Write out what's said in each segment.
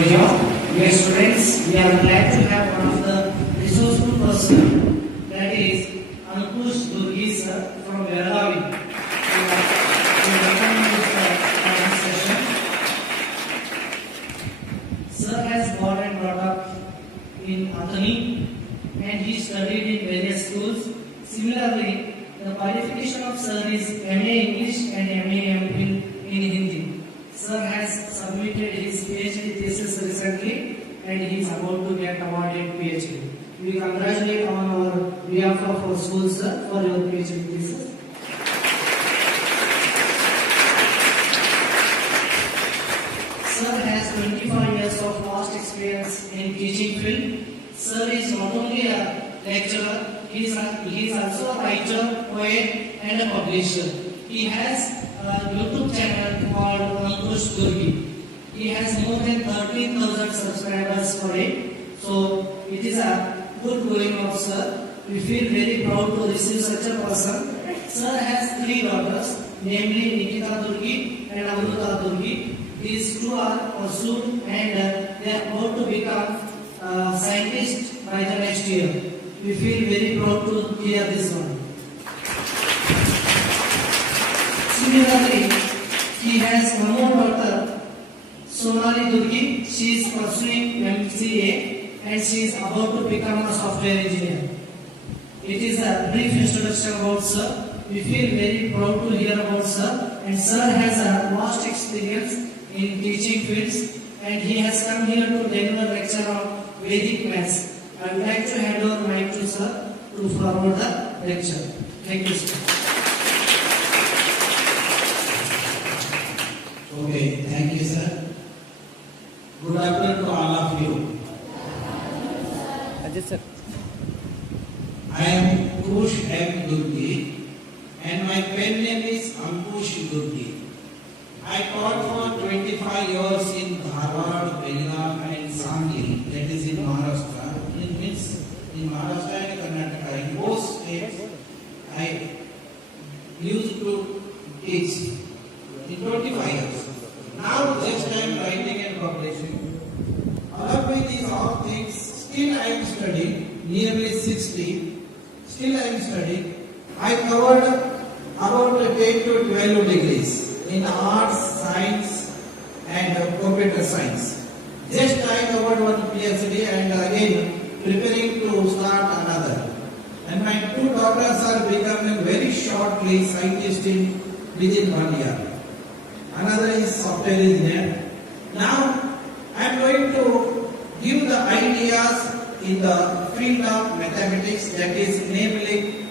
symposium. Dear students, we are glad to have one of the resourceful person, that is Ankush Durgi sir from Belagavi. We welcome you for this session. Sir has born and brought up in Athani and he studied in various schools. Similarly, the qualification of Sir is MA English and MA MPhil in Hindi. Sir has submitted his PhD thesis recently and he is about to get awarded PhD. We congratulate on our behalf of our school, sir, for your PhD thesis. Sir has 25 years of vast experience in teaching field. Sir is not only a lecturer, he is also a writer, poet and a publisher. He has a YouTube channel called Ankush Durgi. He has more than 13,000 subscribers for it. So it is a good going of Sir. We feel very proud to receive such a person. Sir has 3 daughters, namely Nikita Durgi and Amruta Durgi. These 2 are pursued and they are about to become scientists by the next year. We feel very proud to hear this one. Similarly, he has one more daughter, Sonali Durgi. She is pursuing MCA and she is about to become a software engineer. It is a brief introduction about Sir. We feel very proud to hear about Sir, and Sir has a vast experience in teaching fields and he has come here to deliver lecture on Vedic maths. I would like to hand over mic to Sir to forward the lecture. Thank you, sir. Okay, thank you, sir. Good afternoon to all of you. Ajit sir. I am Kush M. Durgi and my pen name is Ankush Durgi. I taught for 25 years in Dharwad, Belgaum and Sangli, that is in Maharashtra. It means in Maharashtra and Karnataka. In both states, I used to teach in 25 years. Now just I am writing and publishing. Along with these all things, still I am studying, nearly 60. Still I am studying. I covered about 10 to 12 degrees in arts, science and computer science. Just I covered one PhD and again preparing to start another. And my 2 daughters are becoming very shortly scientists within 1 year. Another is software engineer. Now I am going to give the ideas in the field of mathematics, that is namely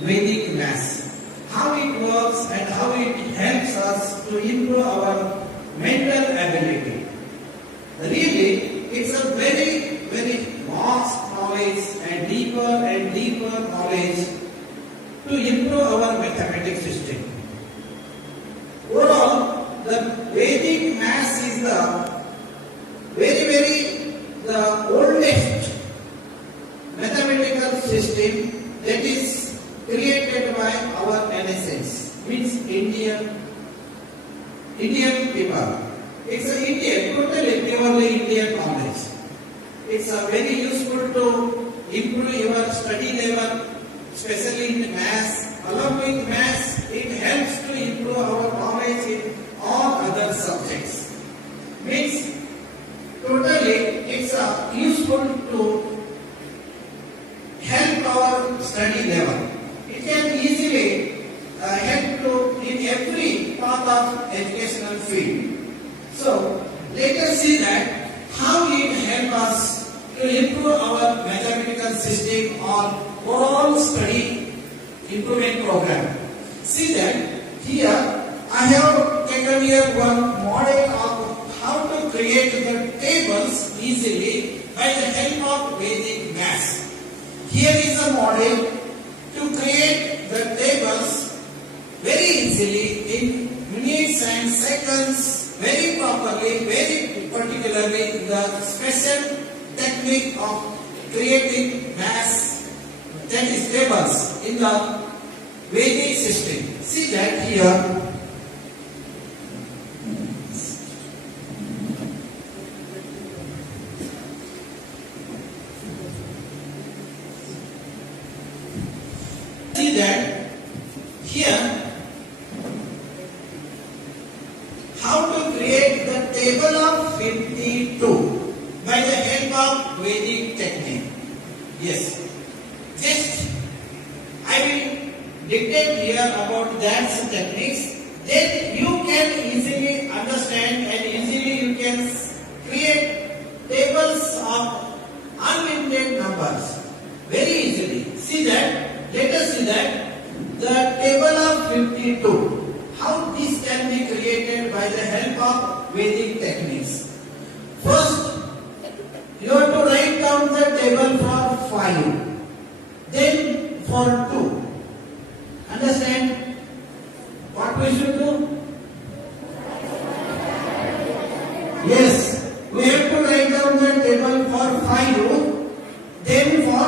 Vedic maths. How it works and how it helps us to improve our mental ability. Really, it's a very, very vast knowledge and deeper knowledge to improve our mathematics system. Overall, the Vedic maths is the the oldest mathematical system that is created by our ancestors, means Indian people. It's a totally purely Indian knowledge. It's very useful to improve your study level, especially in maths. Along with maths, it helps to improve our knowledge in all other subjects. Means totally it's useful to help our study level. It can easily help to in every part of educational field. So let us see that how it helps us to improve our mathematical system or overall study improvement program. See that here I have taken here one model of how to create the tables easily by the help of Vedic maths. Here is a model to create the tables very easily in minutes and seconds, very properly, very particularly the special technique of creating maths, that is tables in the Vedic system. See that here. table of 52 by the help of Vedic technique. Yes. Just I will dictate here about that techniques. Then you can easily understand and easily you can create tables of unlimited numbers. Very easily. See that. Let us see that. The table of 52. How this can be created by the help of Vedic techniques. First, you have to write down the table for 5. Then for 2. Understand what we should do? Yes, we have to write down the table for 5, then for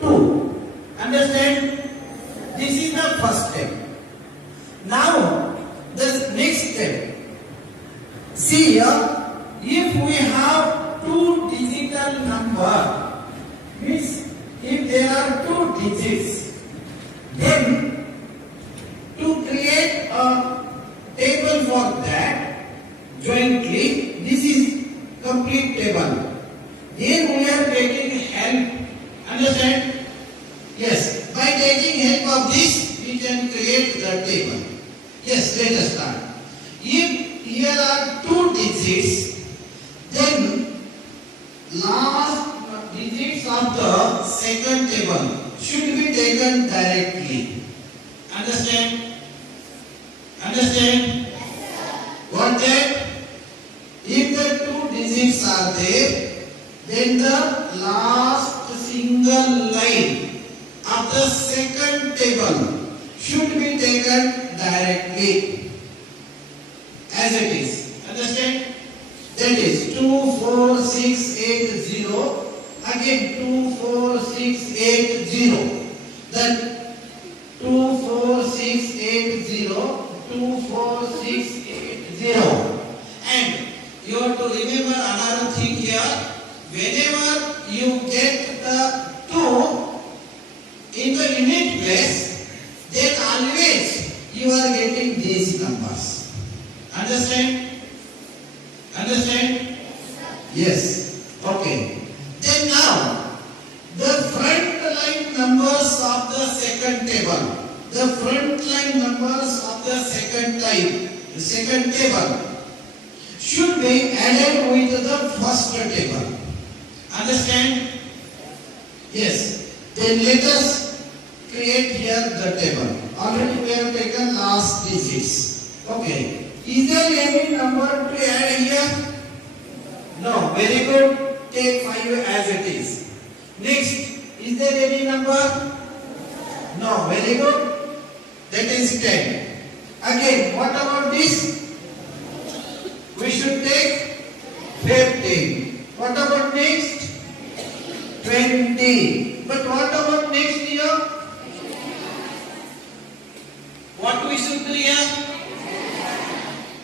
2. Understand? This is the first step. Now, the next step. See here, if we have 2 digital number, means if there are 2 digits, then to create a table for that jointly, this is complete table. Then we are taking help. Understand? Yes. By taking help of this, we can create the table. Yes, let us start. If here are 2 digits, then last digits of the second table should be taken directly. Understand? Understand? What that? If the 2 digits are there, then the last single line of the second table should be taken directly as it is. Understand? That is 2, 4, 6, 8, 0. Again 2, 4, 6, 8, 0. Then 2, 4, 6, 8, 0. 2, 4, 6, 8, 0. And you have to remember another thing here. Whenever you get the 2 in the unit place, then always you are getting these numbers. Understand? Understand? Yes. Okay. Then now, the front line numbers of the second table. The front line numbers of the second table should be added with the first table. Understand? Yes. Then let us create here the table. Already we have taken last digits. Okay. Is there any number to add here? No. Very good. Take 5 as it is. Next. Is there any number? No. Very good. That is 10. Again, what about this? We should take 15. What about next? 20. But what about next here? What we should do here?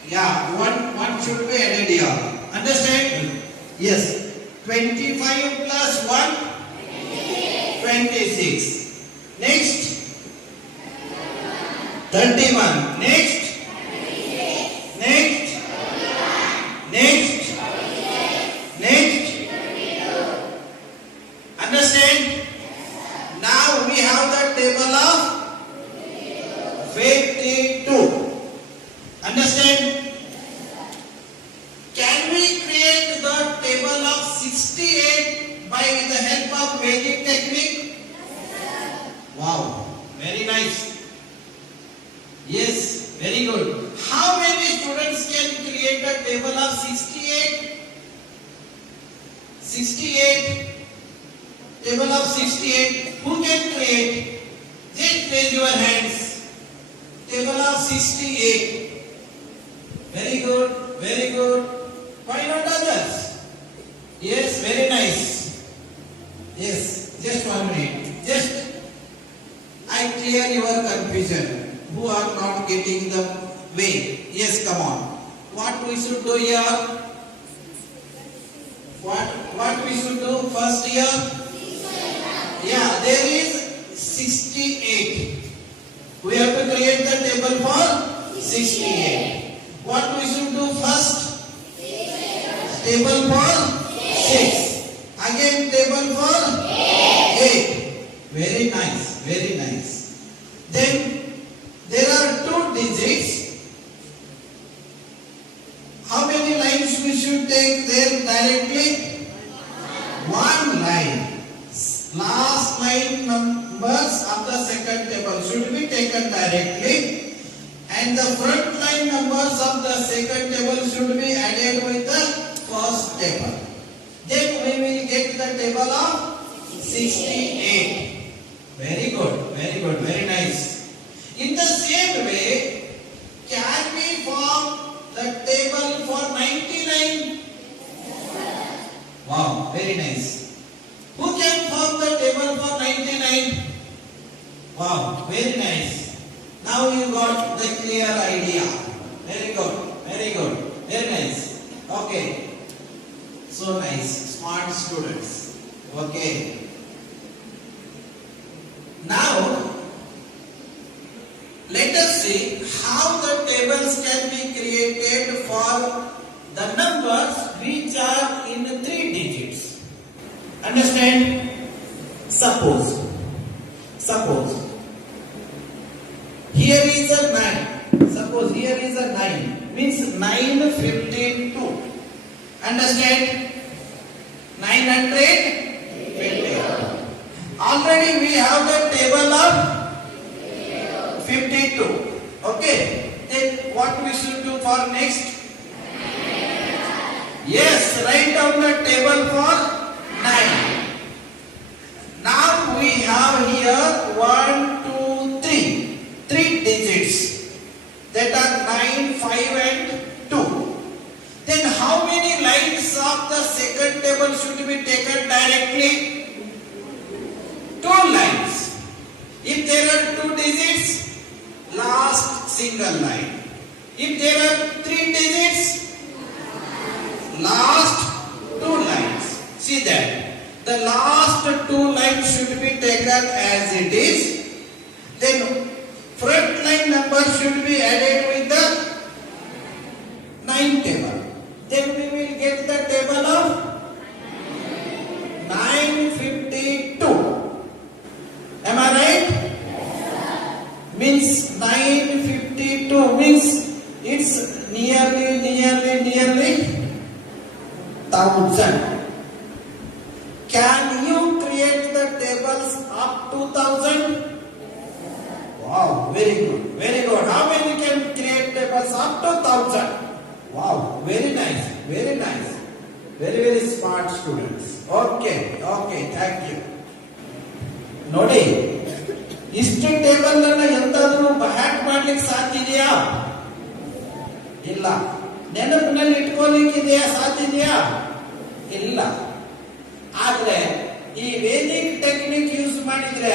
Yeah, one should be added here. Understand? Yes. 25 plus 1? 26. Next? 31. Next? Next? Next? Next? Understand? Now we have the table of 52. Understand? Can we create the table of 68 by the help of Vedic technique? Wow, very nice. Yes, very good. How many students can create a table of 68? 68. Table of 68. Who can create? Just raise your hands. Table of 68. Very good, very good. Why not others? Yes, very nice. Yes, just 1 minute. Just I clear your confusion. Who are not getting the way? Yes, come on. What we should do here? What we should do first here? Yeah, there is 68. We have to create the table for 68. What we should do first? Table for 6. Again table for 8. Very nice, very nice. Then there are 2 digits. How many lines we should take there directly? 1 line. Last line numbers of the second table should be taken directly, and the front line numbers of the second table should be added with the first table. Then we will get the table of 68. Very good, very good, very nice. In the same way, can we form the table for 99? Wow, very nice. Who can form the table for 99? Wow, very nice. Now you got the clear idea. Very good, very good, very nice. Okay. So nice, smart students. Okay. Now, let us see how the tables can be created for the numbers which are in 3 digits. Understand? Suppose here is a 9. Suppose here is a 9. Means 952. Understand? 950. Already we have the table of 52. Okay. Then what we should do for next? Yes, write down the table for 9. Now we have here 1, 2, 3. 3 digits. That are 9, 5 and 2. Then how many lines of the second table should be taken directly? 2 lines. If there are 2 digits, last single line. If there are 3 digits, last 2 lines. See that. The last 2 lines should be taken as it is. Then front line number should be added with the 9 table. Then we will get the table of 952. Am I right? Yes, means 952 means it's nearly 1000. Can you create the tables up to 1000? Wow, very good, very good. How many can create tables up to 1000? Wow, very nice, very nice. Very, very smart students. Okay, thank you. ನೋಡಿ, ಇಷ್ಟು ಟೇಬಲ್ ಅನ್ನ ಎಂತಾದ್ರೂ ಹ್ಯಾಕ್ ಮಾಡ್ಲಿಕ್ಕೆ ಸಾಧ್ಯ ಇದೆಯಾ? ಇಲ್ಲ. ನೆನಪಿನಲ್ಲಿ ಇಟ್ಕೊಳ್ಳಿಕ್ಕಿದೆಯಾ? ಸಾಧ್ಯ ಇದೆಯಾ? ಇಲ್ಲ. ಆದ್ರೆ ಈ ವೇದಿಕ್ ಟೆಕ್ನಿಕ್ ಯೂಸ್ ಮಾಡಿದ್ರೆ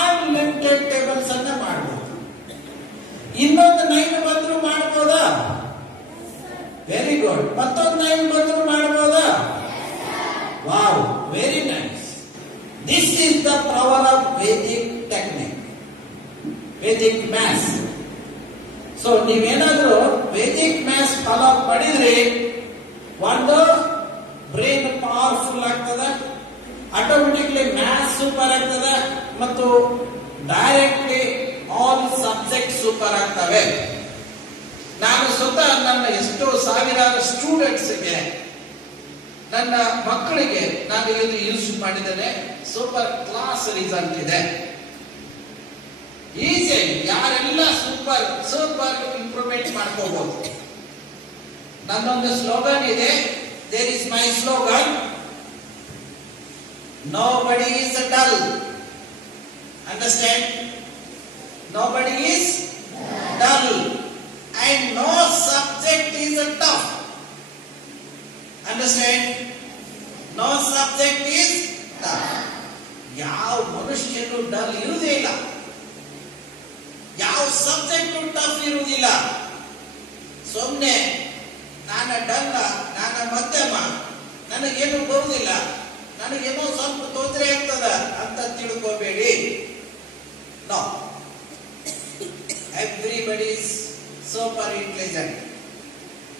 ಅನ್ಲಿಮಿಟೆಡ್ ಟೇಬಲ್ಸ್ ಅನ್ನ ಮಾಡಬಹುದು. ಇನ್ನೊಂದು 9 ಬಂದ್ರು ಮಾಡಬಹುದಾ? Very good. ಮತ್ತೊಂದು 9 ಬಂದ್ರು ಮಾಡಬಹುದಾ? Wow, very nice. This is the power of Vedic technique, Vedic maths. So ನೀವೇನಾದ್ರೂ ವೇದಿಕ್ ಮ್ಯಾಥ್ಸ್ ಫಾಲೋ ಮಾಡಿದ್ರೆ ಒಂದು ಬ್ರೈನ್ ಪವರ್ಫುಲ್ ಆಗ್ತದೆ, ಆಟೋಮೆಟಿಕ್ಲಿ ಮ್ಯಾಥ್ಸ್ ಸೂಪರ್ ಆಗ್ತದೆ ಮತ್ತು ಡೈರೆಕ್ಟ್ಲಿ ಆಲ್ ಸಬ್ಜೆಕ್ಟ್ ಸೂಪರ್ ಆಗ್ತವೆ. ನಾನು ಸ್ವತಃ ನನ್ನ ಎಷ್ಟೋ ಸಾವಿರಾರು ಸ್ಟೂಡೆಂಟ್ಸ್ಗೆ, ನನ್ನ ಮಕ್ಕಳಿಗೆ ನಾನು ಇದು ಯೂಸ್ ಮಾಡಿದ್ದೇನೆ. ಸೂಪರ್ ಕ್ಲಾಸ್ ರಿಸಲ್ಟ್ ಇದೆ. ಈಸಿಯಾಗಿ ಯಾರೆಲ್ಲ ಸೂಪರ್ ಇಂಪ್ರೂವ್ಮೆಂಟ್ ಮಾಡ್ಕೋಬಹುದು. ನನ್ನೊಂದು ಸ್ಲೋಗನ್ ಇದೆ. There is my slogan, nobody is dull. Understand? Nobody is dull and no subject is tough. Understand? No subject is tough. ಯಾವ ಮನುಷ್ಯನು ಡಲ್ ಇರುವುದೇ ಇಲ್ಲ, ಯಾವ ಸಬ್ಜೆಕ್ಟ್ ಟಫ್ ಇರುವುದಿಲ್ಲ. ಸುಮ್ಮನೆ ನಾನು ಡಲ್ಲ, ನಾನು ಮಧ್ಯಮ, ನನಗೇನು ಬರುವುದಿಲ್ಲ, ನನಗೇನೋ ಸ್ವಲ್ಪ ತೊಂದರೆ ಆಗ್ತದ ಅಂತ ತಿಳ್ಕೋಬೇಡಿ. No, everybody is super intelligent.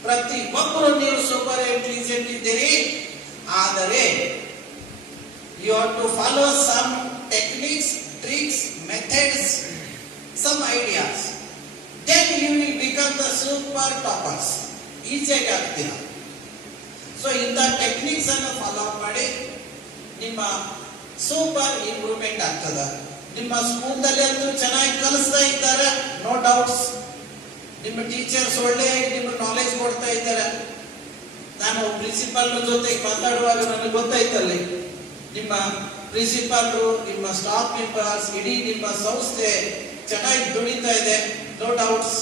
ಪ್ರತಿ ಒಬ್ಬರು ನೀವು ಸೂಪರ್ ಇಂಟೆಲಿಜೆಂಟ್ ಆದರೆ you have to follow some techniques, tricks, methods, some ideas. Then you will become the super toppers. ಈಸಿಯಾಗಿ ಆಗ್ತೀರಾ. ಸೊ ಇಂಥ ಟೆಕ್ನಿಕ್ಸ್ ಅನ್ನು ಫಾಲೋ ಮಾಡಿ ನಿಮ್ಮ ಸೂಪರ್ ಇಂಪ್ರೂವ್ಮೆಂಟ್ ಆಗ್ತದೆ. ನಿಮ್ಮ ಸ್ಕೂಲ್ದಲ್ಲಿ ಅಂತೂ ಚೆನ್ನಾಗಿ ಕಲಿಸ್ತಾ ಇದ್ದಾರೆ, ನೋ ಡೌಟ್ಸ್. ನಿಮ್ಮ ಟೀಚರ್ಸ್ ಒಳ್ಳೆ ನಿಮ್ಗೆ ನಾಲೆಜ್ ಕೊಡ್ತಾ ಇದ್ದಾರೆ. ನಾನು ಪ್ರಿನ್ಸಿಪಾಲ್ ಜೊತೆ ಮಾತಾಡುವಾಗ ನನಗೆ ಗೊತ್ತಾಯ್ತಲ್ಲಿ ನಿಮ್ಮ ಪ್ರಿನ್ಸಿಪಾಲ್ರು, ನಿಮ್ಮ ಸ್ಟಾಫ್ ಮೆಂಬರ್ಸ್, ಇಡೀ ನಿಮ್ಮ ಸಂಸ್ಥೆ ಚೆನ್ನಾಗಿ ದುಡಿತಾ ಇದೆ, ನೋ ಡೌಟ್ಸ್.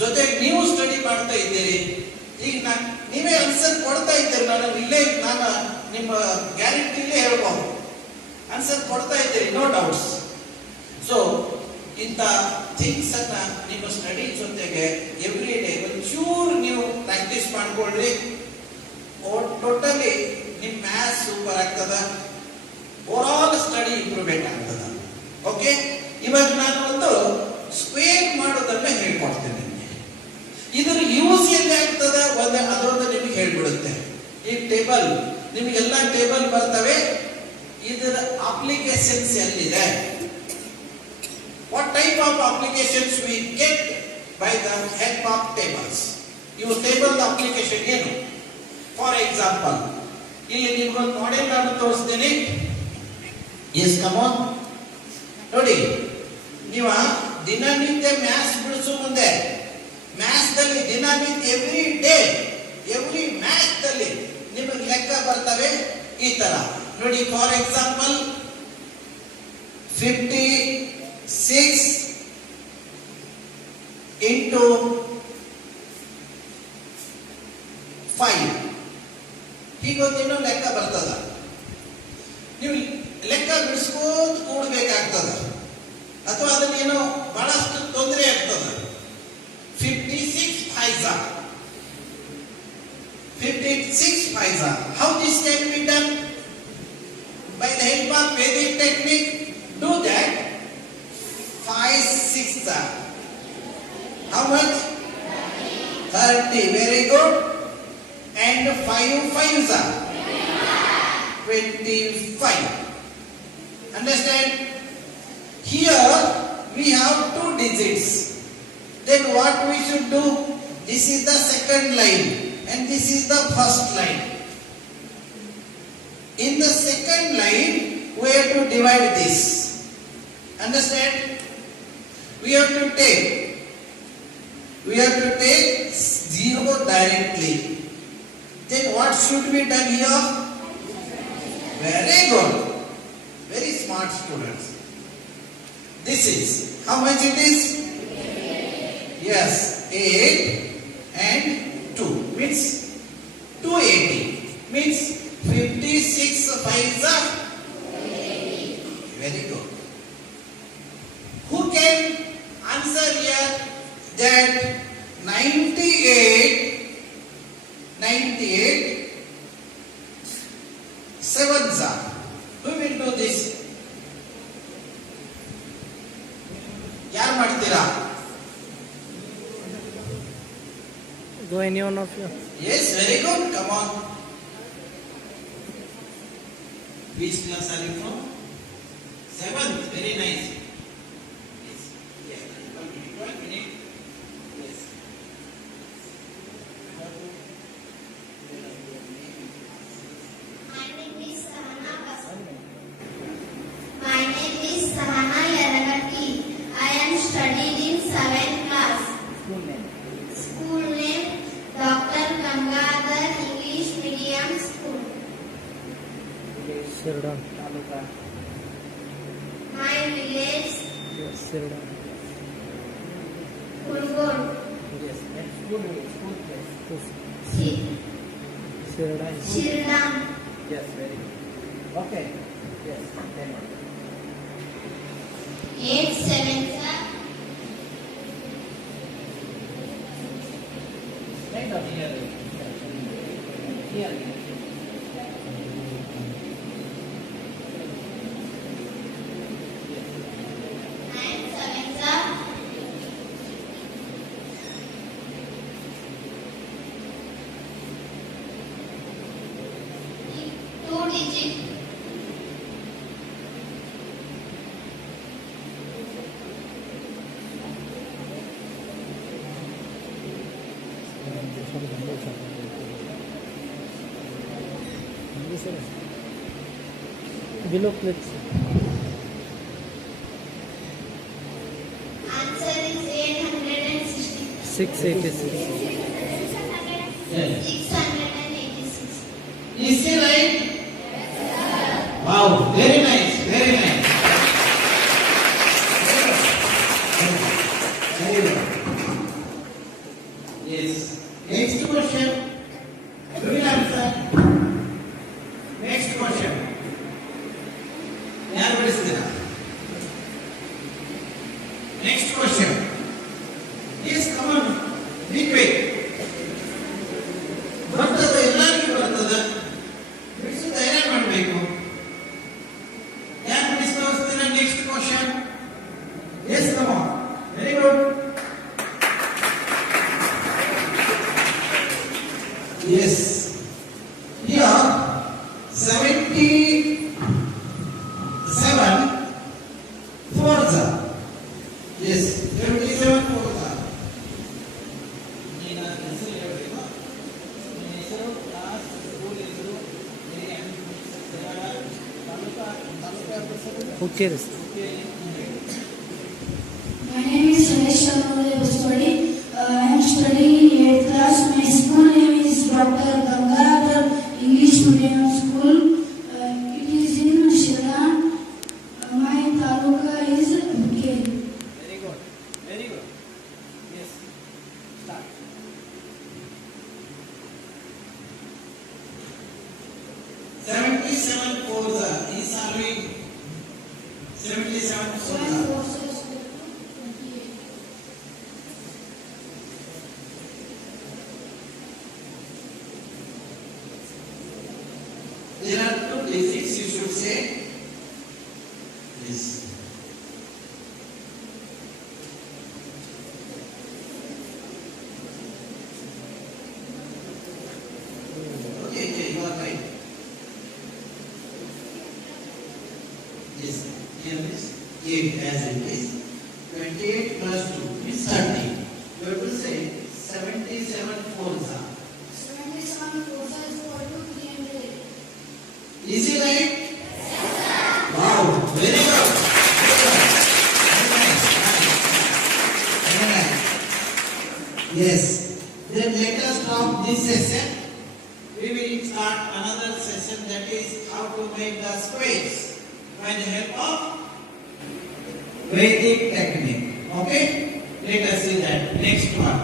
ಜೊತೆಗೆ ನೀವು ಸ್ಟಡಿ ಮಾಡ್ತಾ ಇದ್ದೀರಿ. ಈಗ ನೀವೇ ಆನ್ಸರ್ ಕೊಡ್ತಾ ಇದ್ದೀರಿ. ನಾನು ನಿಮ್ಮ ಗ್ಯಾರಂಟಿಲೇ ಹೇಳ್ಬಹುದು, ಆನ್ಸರ್ ಕೊಡ್ತಾ ಇದ್ದೀರಿ, ನೋ ಡೌಟ್ಸ್. ಸೊ ಇಂಥ ಥಿಂಗ್ಸ್ ಅನ್ನ ನಿಮ್ಮ ಸ್ಟಡಿ ಜೊತೆಗೆ ಎವ್ರಿ ಡೇ ಒಂಚೂರು ನೀವು ಪ್ರಾಕ್ಟೀಸ್ ಮಾಡ್ಕೊಳ್ರಿ. ಟೋಟಲಿ ನಿಮ್ಮ ಮ್ಯಾಥ್ಸ್ ಸೂಪರ್ ಆಗ್ತದ, ಓವರ್ ಆಲ್ ಸ್ಟಡಿ ಇಂಪ್ರೂವ್ಮೆಂಟ್ ಆಗ್ತದ. ಓಕೆ, ಇವಾಗ ನಾನು ಒಂದು ಸ್ಕ್ವೇರ್ ಮಾಡೋದನ್ನ ಹೇಳ್ಕೊಡ್ತೇನೆ ನಿಮಗೆ. ಇದರ ಯೂಸ್ ಎಲ್ಲಿ ಆಗ್ತದ ಅದೊಂದು ನಿಮಗೆ ಹೇಳ್ಬಿಡುತ್ತೆ. ಈ ಟೇಬಲ್ ನಿಮಗೆಲ್ಲ ಟೇಬಲ್ ಬರ್ತವೆ, ಇದರ ಅಪ್ಲಿಕೇಶನ್ಸ್ ಎಲ್ಲಿದೆ? What type of applications we get by the help of tables? ಇವು ಟೇಬಲ್ ಅಪ್ಲಿಕೇಶನ್ ಏನು? ಫಾರ್ ಎಕ್ಸಾಂಪಲ್, ಇಲ್ಲಿ ನಿಮ್ಗೊಂದು ಮಾಡೆಲ್ ನಾನು ತೋರಿಸ್ತೀನಿ. Yes, come on. ನೋಡಿ, ನೀವು ದಿನನಿತ್ಯ ಮ್ಯಾಥ್ಸ್ ಬಿಡಿಸೋ ಮುಂದೆ ಮ್ಯಾಥ್ಸ್ ದಲ್ಲಿ ದಿನನಿತ್ಯ ಎವ್ರಿ ಮ್ಯಾಥ್ಸ್ ದಲ್ಲಿ ನಿಮಗೆ ಲೆಕ್ಕ ಬರ್ತವೆ ಈ ತರ. ನೋಡಿ, ಫಾರ್ ಎಕ್ಸಾಂಪಲ್ 56 into 5 ಹೀಗೊಂದೇನೋ ಲೆಕ್ಕ ಬರ್ತದ. ನೀವು ಲೆಕ್ಕ ಬಿಡಿಸ್ಕೋತ ಕೂಡಬೇಕಾಗ್ತದ, ಅಥವಾ ಅದನ್ನೇನೋ ಬಹಳಷ್ಟು ತೊಂದರೆ ಆಗ್ತದ. 56 paisa. How this can be done? By the help of Vedic technique. Do that. 5 6 are. How much? 30. Very good. And 5 5s are 25. Understand? Here we have 2 digits. Then what we should do? This is the second line and this is the first line. In the second line we have to divide this. Understand? We have to take 0 directly. Then what should be done here? Very good. Very smart students. This is, how much it is? Yes, 8 and 2 means 280. Means 56 5s are 280. Very good. Who can answer here that 98 sevens are? Who will do this? ಯಾರು ಮಾಡ್ತೀರಾ? Go any one of you. Yes, very good. Come on. Which class are you from? 7th. Very nice. Yes. Yes. 1 minute. Yes. My name is Sahana Yaragatti. I am studied in 7th class. School name Dr. Gangadhar English Medium School. Sirdan. My village Sirdan. Kurgod. Sirdan. Shirdan. Yes, very good. Okay. Yes, then 8 sevens are right up here. Here. 9 sevens are 9 Egypt. Below clips. Answer is 860. 686. Yes. 686. Is he right? Wow, very nice, very nice. Very good. Yes. Next question. Do you answer? Next question. ಯಾರು ಬಿಡಿಸ್ತೀರಾ? Next question. Yes, come on. Be quick. ಬರ್ತದೆ, ಎಲ್ಲರಿಗೂ ಬರ್ತದೆ. ಬಿಡಿಸು ಧೈರ್ಯ ಮಾಡಬೇಕು. ಯಾರು ಬಿಡಿಸಿ ತೋರಿಸ್ತೀರಾ? Next question. Yes, come on. Very good. Yes. Here, 77 Forza. Yes, 77 Forza. ನೀನು ಹೆಸರು ಹೇಳ್ಬೇಕು. ನಿನ್ನ ಹೆಸರು, ಕ್ಲಾಸ್, ಸ್ಕೂಲ್ ಹೆಸರು, taluka Okay. My name is Suresh Sharma Bastwadi. I am studying in 8th class. My school name is Dr. Gangadhar English Medium School. It is in Shiran. My taluka is Bukeri. Very good. Very good. Yes. Start. Forza. He's solving 77 Forza. 7 forces 28. There are two digits you should say. Yes. Okay, you are right. Yes, here is 8 as it is. 28 plus 2 is 30. You have to say 77 Forza. 77 forces equal to 300. Is it right? Wow, very good. Very nice. Yes. Then let us stop this session. We will start another session, that is how to make the squares by the help of Vedic technique. Okay? Let us see that. Next one.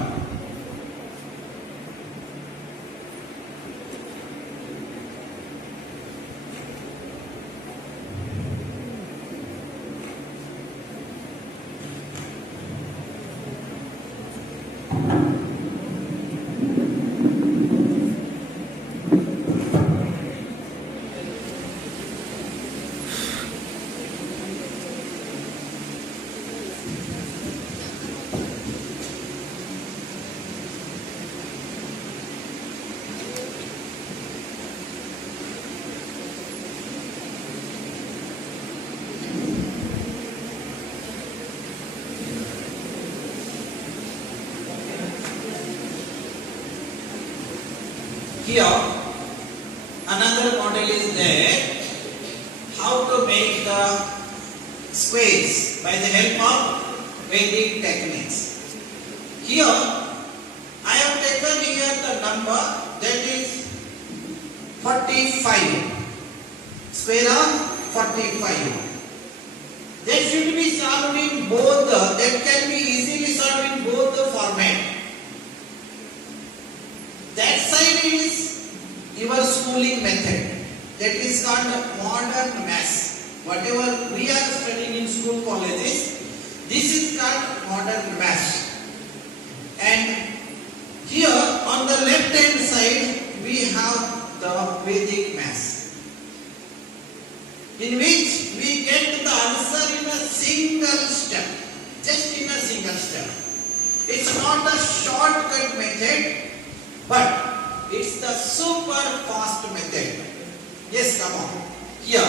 Here, another model is there. How to make the squares by the help of Vedic techniques. Here, I have taken here the number that is 45. Square of 45. That should be solved in both. That can be easily solved in both the format. That side is your schooling method. That is called modern maths. Whatever we are studying in school colleges, this is called modern maths. And here on the left hand side we have the Vedic maths, in which we get the answer in a single step. Just in a single step. It's not a shortcut method, but it's the super fast method. Yes, come on. Here,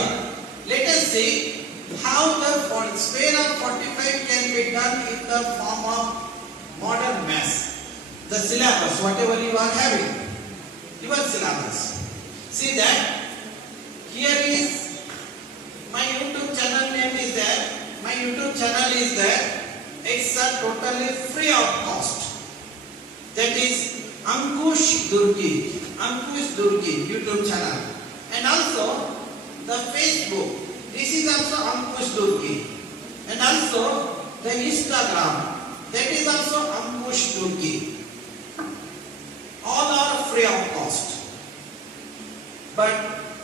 let us see how the square of 45 can be done in the form of modern maths. The syllabus, whatever you are having, your syllabus. See that here is my YouTube channel name is there. My YouTube channel is there. It's a totally free of cost. That is Ankush Durgi. Ankush Durgi YouTube channel. And also the Facebook. This is also Ankush Durgi. And also the Instagram. That is also Ankush Durgi. All are free of cost. But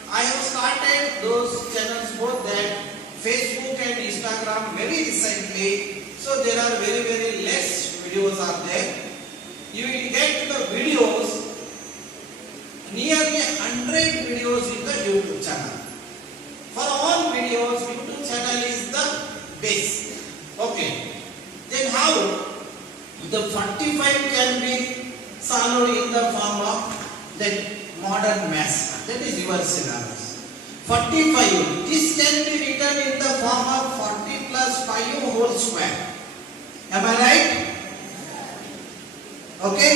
I have started those channels both that Facebook and Instagram very recently. So there are very less videos are there. You will get the videos, nearly 100 videos in the YouTube channel. For all videos, YouTube channel is the base. Okay. Then how the 45 can be solved in the form of that modern maths. That is your syllabus. 45. This can be written in the form of 40 plus 5 whole square. Am I right? Okay?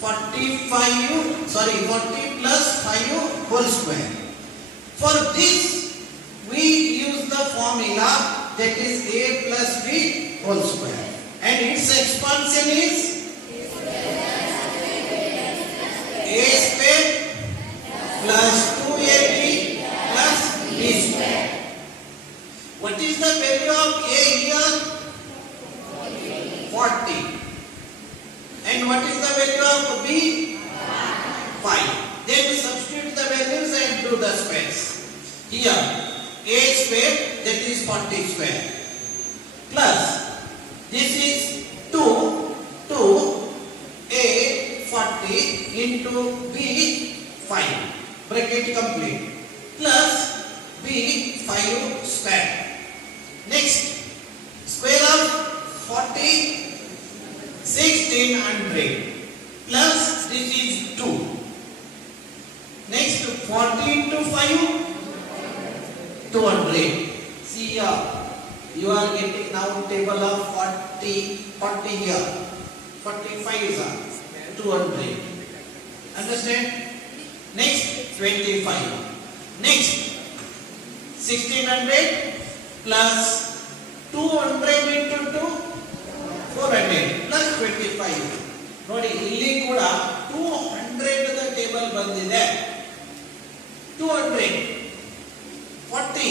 40 plus 5 whole square. For this, we use the formula that is a plus b whole square. And its expansion is a square plus 2ab plus b square. What is the value of a here? 40. And what is the value of b? 5. Then we substitute the values and do the squares. Here, a square, that is 40 square. Plus, this is 2 a 40 into b 5. Bracket complete. Plus b 5 square. Next, square of 40 1600 plus this is 2. Next 40 into 5 200. See here, you are getting now table of 40 here. 45 is 200. Understand? Next 25. Next 1600 plus 200 into 2 400 plus 25. ನೋಡಿ ಇಲ್ಲಿ ಕೂಡ 200 the table ಬಂದಿದೆ. 200 40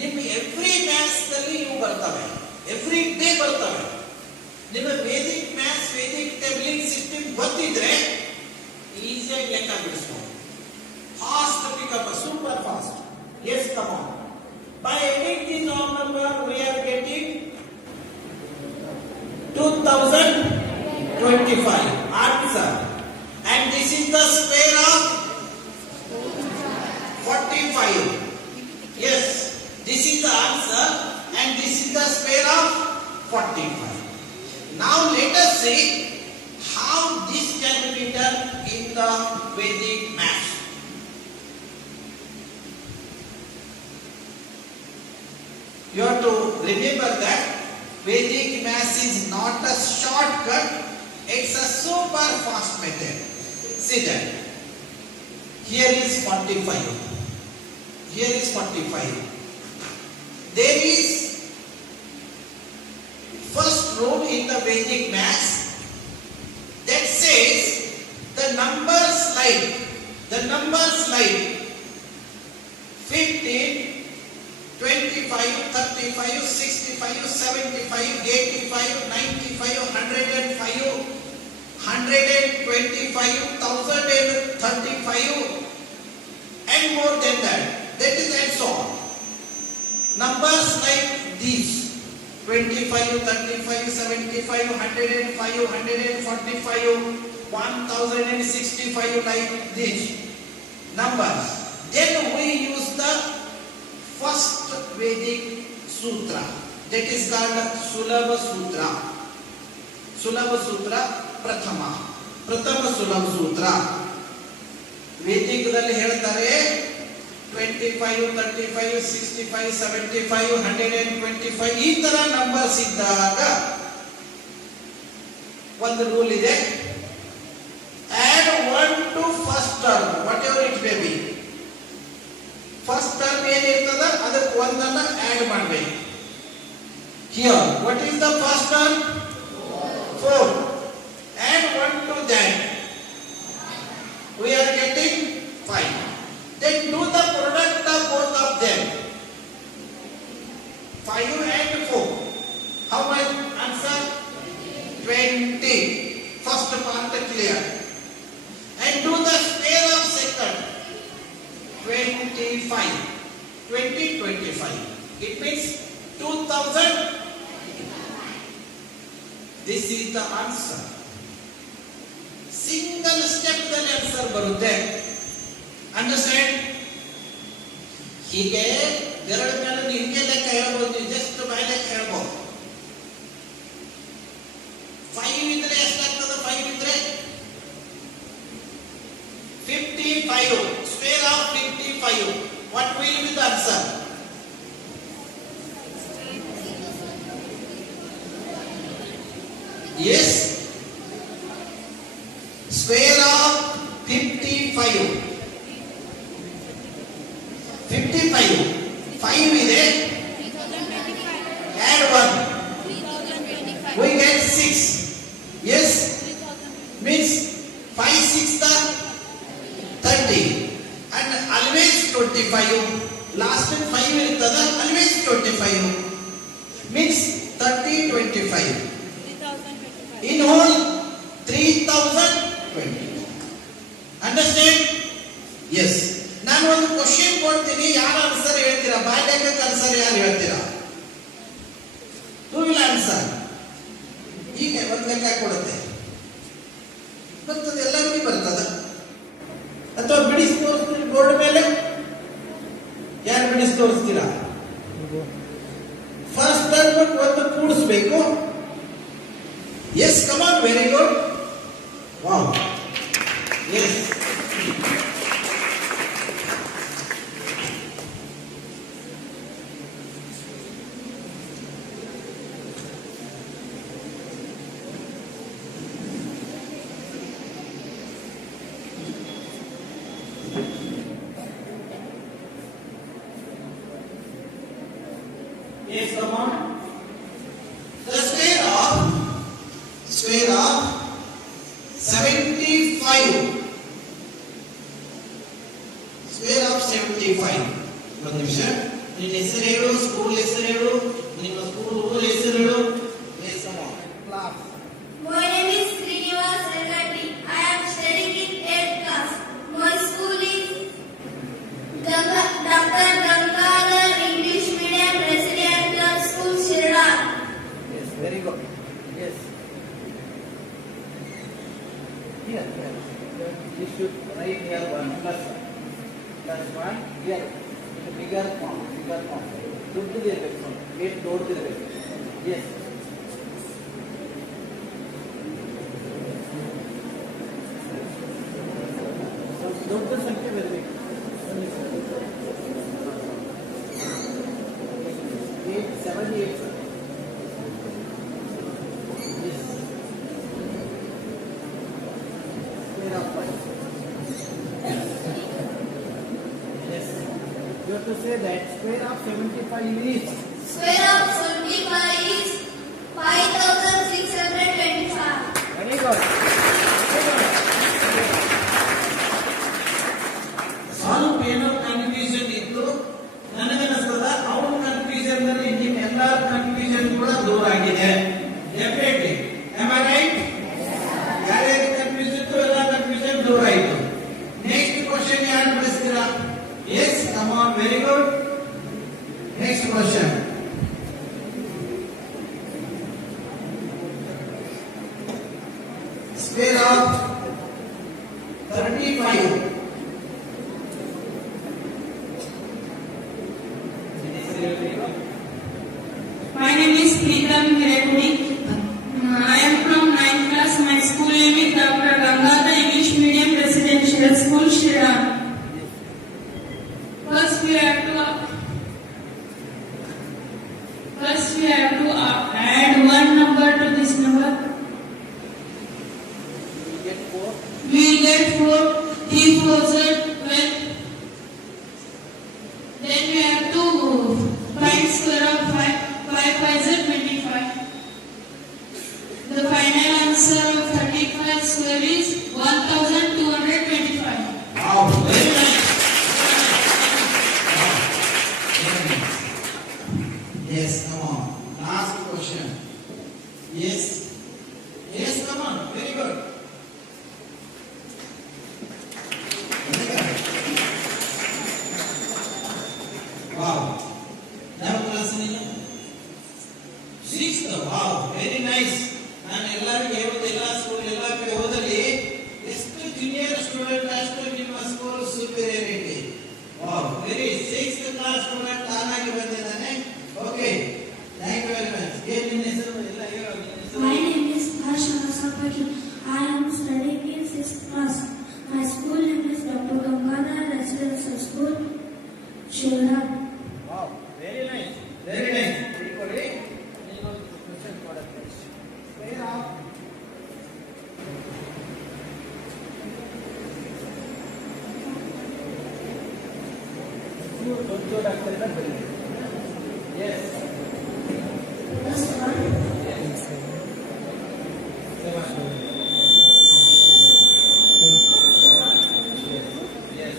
ನಿಮ್ಮ every maths ದಲ್ಲಿ ಇವು ಬರ್ತವೆ, every day ಬರ್ತವೆ. ನಿಮ್ಮ Vedic maths Vedic tabling system ಗೊತ್ತಿದ್ರೆ ಈಸಿಯಾಗಿ ಲೆಕ್ಕ ಬಿಡಿಸಬಹುದು. Fast pickup, super fast. Yes, come on. By adding this all number we are getting 2025 answer, and this is the square of 45. Yes, this is the answer and this is the square of 45. Now let us see how this can be done in the Vedic math. You have to remember that Vedic math is not a shortcut, it's a super fast method. See that. Here is 45. Here is 45. There is first rule in the Vedic math that says the numbers like 15, 25, 35, 65, 75, 85, 95, 105, 125, 1035 and more than that. That is and so on. Numbers like these 25, 35, 75, 105, 145, 1065 like these numbers. Then we use the first Vedic sutra, that is called Sulabha Sutra. Sulabha Sutra Prathama Sulabha Sutra. ವೇದಿಕದಲ್ಲಿ ಹೇಳ್ತಾರೆ 25, 35, 65, 75, 125 ಈ ತರ ನಂಬರ್ಸ್ ಇದ್ದಾಗ ಒಂದು rule ಇದೆ. Add 1 to first term, whatever it may be. First term ಏನಿರ್ತದ ಅದಕ್ಕೆ ಒಂದನ್ನ ಆಡ್ ಮಾಡಬೇಕು. Here, what is the first term? 4. Add 1 to that. We are getting 5. Then do the product of both of them. 5 and 4. How much answer? 20. First part clear. And do the square of second. 25. 20, 25. It means 2000. This is the answer. Single step ದಲ್ಲಿ ಆನ್ಸರ್ ಬರುತ್ತೆ. ಅಂಡರ್ಸ್ಟ್ಯಾಂಡ್? ಹೀಗೆ ಎರಡು ಮೇಲೆ ಹಿಂಗೆ ಲೆಕ್ಕ ಹೇಳ್ಬೋದು, just by ಲೆಕ್ಕ ಹೇಳ್ಬೋದು. 5 ಇದ್ರೆ ಎಷ್ಟಾಗ್ತದೆ? 5 ಇದ್ರೆ 55. Square of 55. What will be the answer? Yes. Square of 55. 55. 5 ಇದೆ. Add 1. We get 6. Yes. Means 5 6 30. And always 25. Last 5 ಇರ್ತದ. Always 25. Means 30 25. In whole 3020. Understand? Yes. ನಾನು ಒಂದು ಕ್ವಶನ್ ಕೊಡ್ತೀನಿ, ಯಾರು ಆನ್ಸರ್ ಹೇಳ್ತೀರಾ? ಬಾಯ್ಲೆಕ್ಕಕ್ಕೆ ಆನ್ಸರ್ ಯಾರು ಹೇಳ್ತೀರಾ? Who will answer? ಹೀಗೆ ಒಂದು ಲೆಕ್ಕ ಕೊಡುತ್ತೆ, ಬರ್ತದೆ, ಎಲ್ಲರಿಗೂ ಬರ್ತದ. ಅಥವಾ ಬಿಡಿಸಿ ತೋರಿಸ್ತೀರಿ ಬೋರ್ಡ್ ಮೇಲೆ? ಯಾರು ಬಿಡಿಸಿ ತೋರಿಸ್ತೀರಾ? ಫಸ್ಟ್ ಟರ್ಮ್ ಒಂದು ಕೂಡಿಸ್ಬೇಕು. Yes, come on, very good. Wow. Yes. Yes, come on. The square of 75. Square of 75. ಒಂದು ನಿಮಿಷ. ನಿನ್ನ ಹೆಸರು ಹೇಳು, ಸ್ಕೂಲ್ ಹೆಸರು ಹೇಳು, ನಿಮ್ಮ ಸ್ಕೂಲ್ ಊರ ಹೆಸರು ಹೇಳು. Yes, come on. Class. My name is Srinivas Reddy. I am studying in 8th class. My school is Dr. Gangadhar English Medium Residential School, Shirda. Yes, very good. Yes. Here. You should write here 1 plus 1. Plus 1 here. The bigger form. ದೊಡ್ಡದಿರಬೇಕು, gate ದೊಡ್ಡದಿರಬೇಕು. Yes. ದೊಡ್ಡ ಸಂಖ್ಯೆ ಬರಬೇಕು. 8, 7, 8. Yes. Square of 5. Yes. You have to say that square of 75 is. Square of 75 is 5625. Very good. ಸ್ವಲ್ಪ ಏನೋ ಕನ್ಫ್ಯೂಷನ್ ಇತ್ತು, ನನಗನ್ನಿಸ್ತದ ಅವನ ಕನ್ಫ್ಯೂಷನ್ ನಲ್ಲಿ ನಿಮ್ಮೆಲ್ಲರ ಕನ್ಫ್ಯೂಷನ್ ಕೂಡ ದೂರ ಆಗಿದೆ. ಡೆಫಿನೆಟ್ಲಿ. Am I right? ಯಾರ್ಯಾರ ಕನ್ಫ್ಯೂಷನ್ ಇತ್ತು ಎಲ್ಲ ಕನ್ಫ್ಯೂಷನ್ ದೂರ ಆಯಿತು. ನೆಕ್ಸ್ಟ್ ಕ್ವಶನ್ ಯಾರು ಬಿಡಿಸ್ತೀರಾ? Yes, come on, very good. Next question. Square of 35. My name is Pritam Hirekudi. I am from 9th class. My school name is Dr. Gangadhar English Medium Residential School, Shriram. First we have to add one number to this number. We get 4. We get 4. 3 4s are 12. Then we have to find square of 5. 5 5s are 25. The final answer of 35 square is 1225. Wow, very nice. Very nice. Yes, come on. Last question. Yes. Yes, come on. Very good. Very good. Wow. Now class name? Sixth. Wow, very nice. ನಾನು ಎಲ್ಲರಿಗೂ ಹೇಳೋದಿಲ್ಲ ಸ್ಕೂಲ್ ಎಲ್ಲ ಕಡೆ ಹೋದಲ್ಲಿ ಎಷ್ಟು junior student ಅಷ್ಟು ನಿಮ್ಮ school superiority. Wow, very 6th class student ತಾನಾಗಿ ಬಂದಿದ್ದಾನೆ. Okay, thank you very much. ಏನು ನಿನ್ನ ಹೆಸರು? ಎಲ್ಲ ಹೇಳೋ ನಿನ್ನ ಹೆಸರು. My name is Harshana Sapati. I am studying in 6th class. My school name is Dr. Gangadhar Residential School, Shriram. Wow, very nice. Very nice. ತಿಳ್ಕೊಳ್ಳಿ. ಇನ್ನೊಂದು question ಕೊಡಕ್ಕೆ. Square of ದೊಡ್ಡ ಅಕ್ಷರದಿಂದ ಬರೀರಿ. Yes. Plus 1, Yes. 7. Yes. Yes.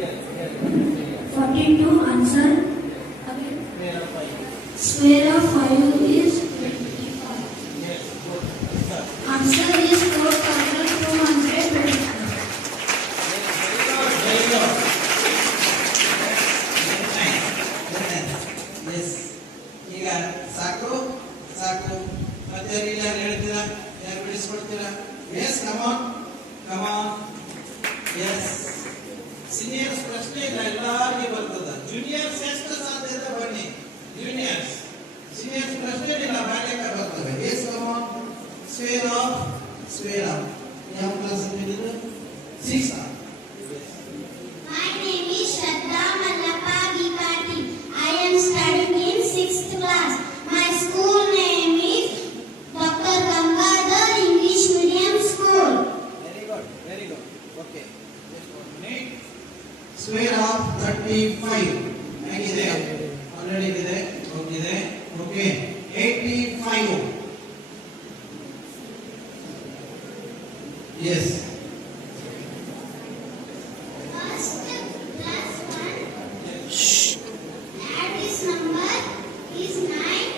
Yes. 42 answer. Okay. Square of 5. Square of 5 is 25. Yes. Good. Sir. Answer is 4225. Very good. Very nice. Very nice. Yes. ಈಗ ಸಾಕು ಸಾಕು ಮತ್ತೆ ಯಾರು ಹೇಳ್ತೀರಾ? ಯಾರು ಬಿಡಿಸ್ಕೊಡ್ತೀರಾ? ಎಸ್, ಕಮಾನ್ ಕಮಾನ್. ಎಸ್, ಸೀನಿಯರ್ಸ್ ಪ್ರಶ್ನೆ ಇಲ್ಲ, ಎಲ್ಲರಿಗೂ ಬರ್ತದ. ಜೂನಿಯರ್ಸ್ ಎಷ್ಟು ಸಾಧ್ಯತೆ ಬನ್ನಿ. ಜೂನಿಯರ್ಸ್ ಸೀನಿಯರ್ಸ್ ಪ್ರಶ್ನೆ ಇಲ್ಲ, ಬಾಲ್ಯಕ ಬರ್ತವೆ. Yes, come on. ಸ್ಕ್ವೇರ್ ಆಫ್ ಯಾವ ಕ್ಲಾಸ್ ಹೇಳಿದ್ರು? 6. My name is Shraddha Mallappa Patil. I am studying in 6th class. My school name is Dr. Gangadhar English Medium School. Very good. Very good. Okay. Just 1 minute. Square of 35 ಹೇಗಿದೆ? ಆಲ್ರೆಡಿ ಇದೆ, ಹೋಗಿದೆ. ಓಕೆ, 85. S. First plus 1. Add this number is 9.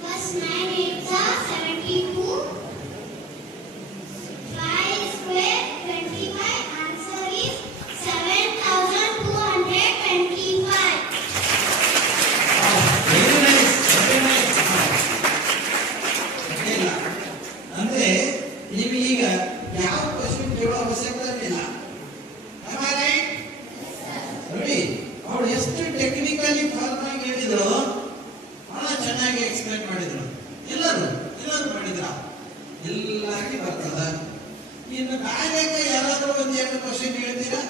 Plus 9 8s are 72. 5 square 25. Answer is 7225. Very nice, very nice. ಇಲ್ಲ ಅಂದ್ರೆ ನೀವು ಈಗ ಯಾವ ಕ್ವಶನ್ ಕೇಳೋ ಅವಶ್ಯಕತೆ ಇಲ್ಲ. ನೋಡಿ, ಅವಳು ಎಷ್ಟು ಟೆಕ್ನಿಕಲಿ ಫಾರ್ಮ್ ಆಗಿ ಹೇಳಿದ್ರು, ಬಹಳ ಚೆನ್ನಾಗಿ ಎಕ್ಸ್ಪ್ಲೇನ್ ಮಾಡಿದ್ರು. ಎಲ್ಲರೂ ಮಾಡಿದ್ರ, ಎಲ್ಲರಿಗೂ ಬರ್ತದ. ಇನ್ನು ಕಾರ್ಯಕ್ಕೆ ಯಾರಾದ್ರೂ ಒಂದು 2 ಕ್ವಶನ್ ಹೇಳ್ತೀರಾ?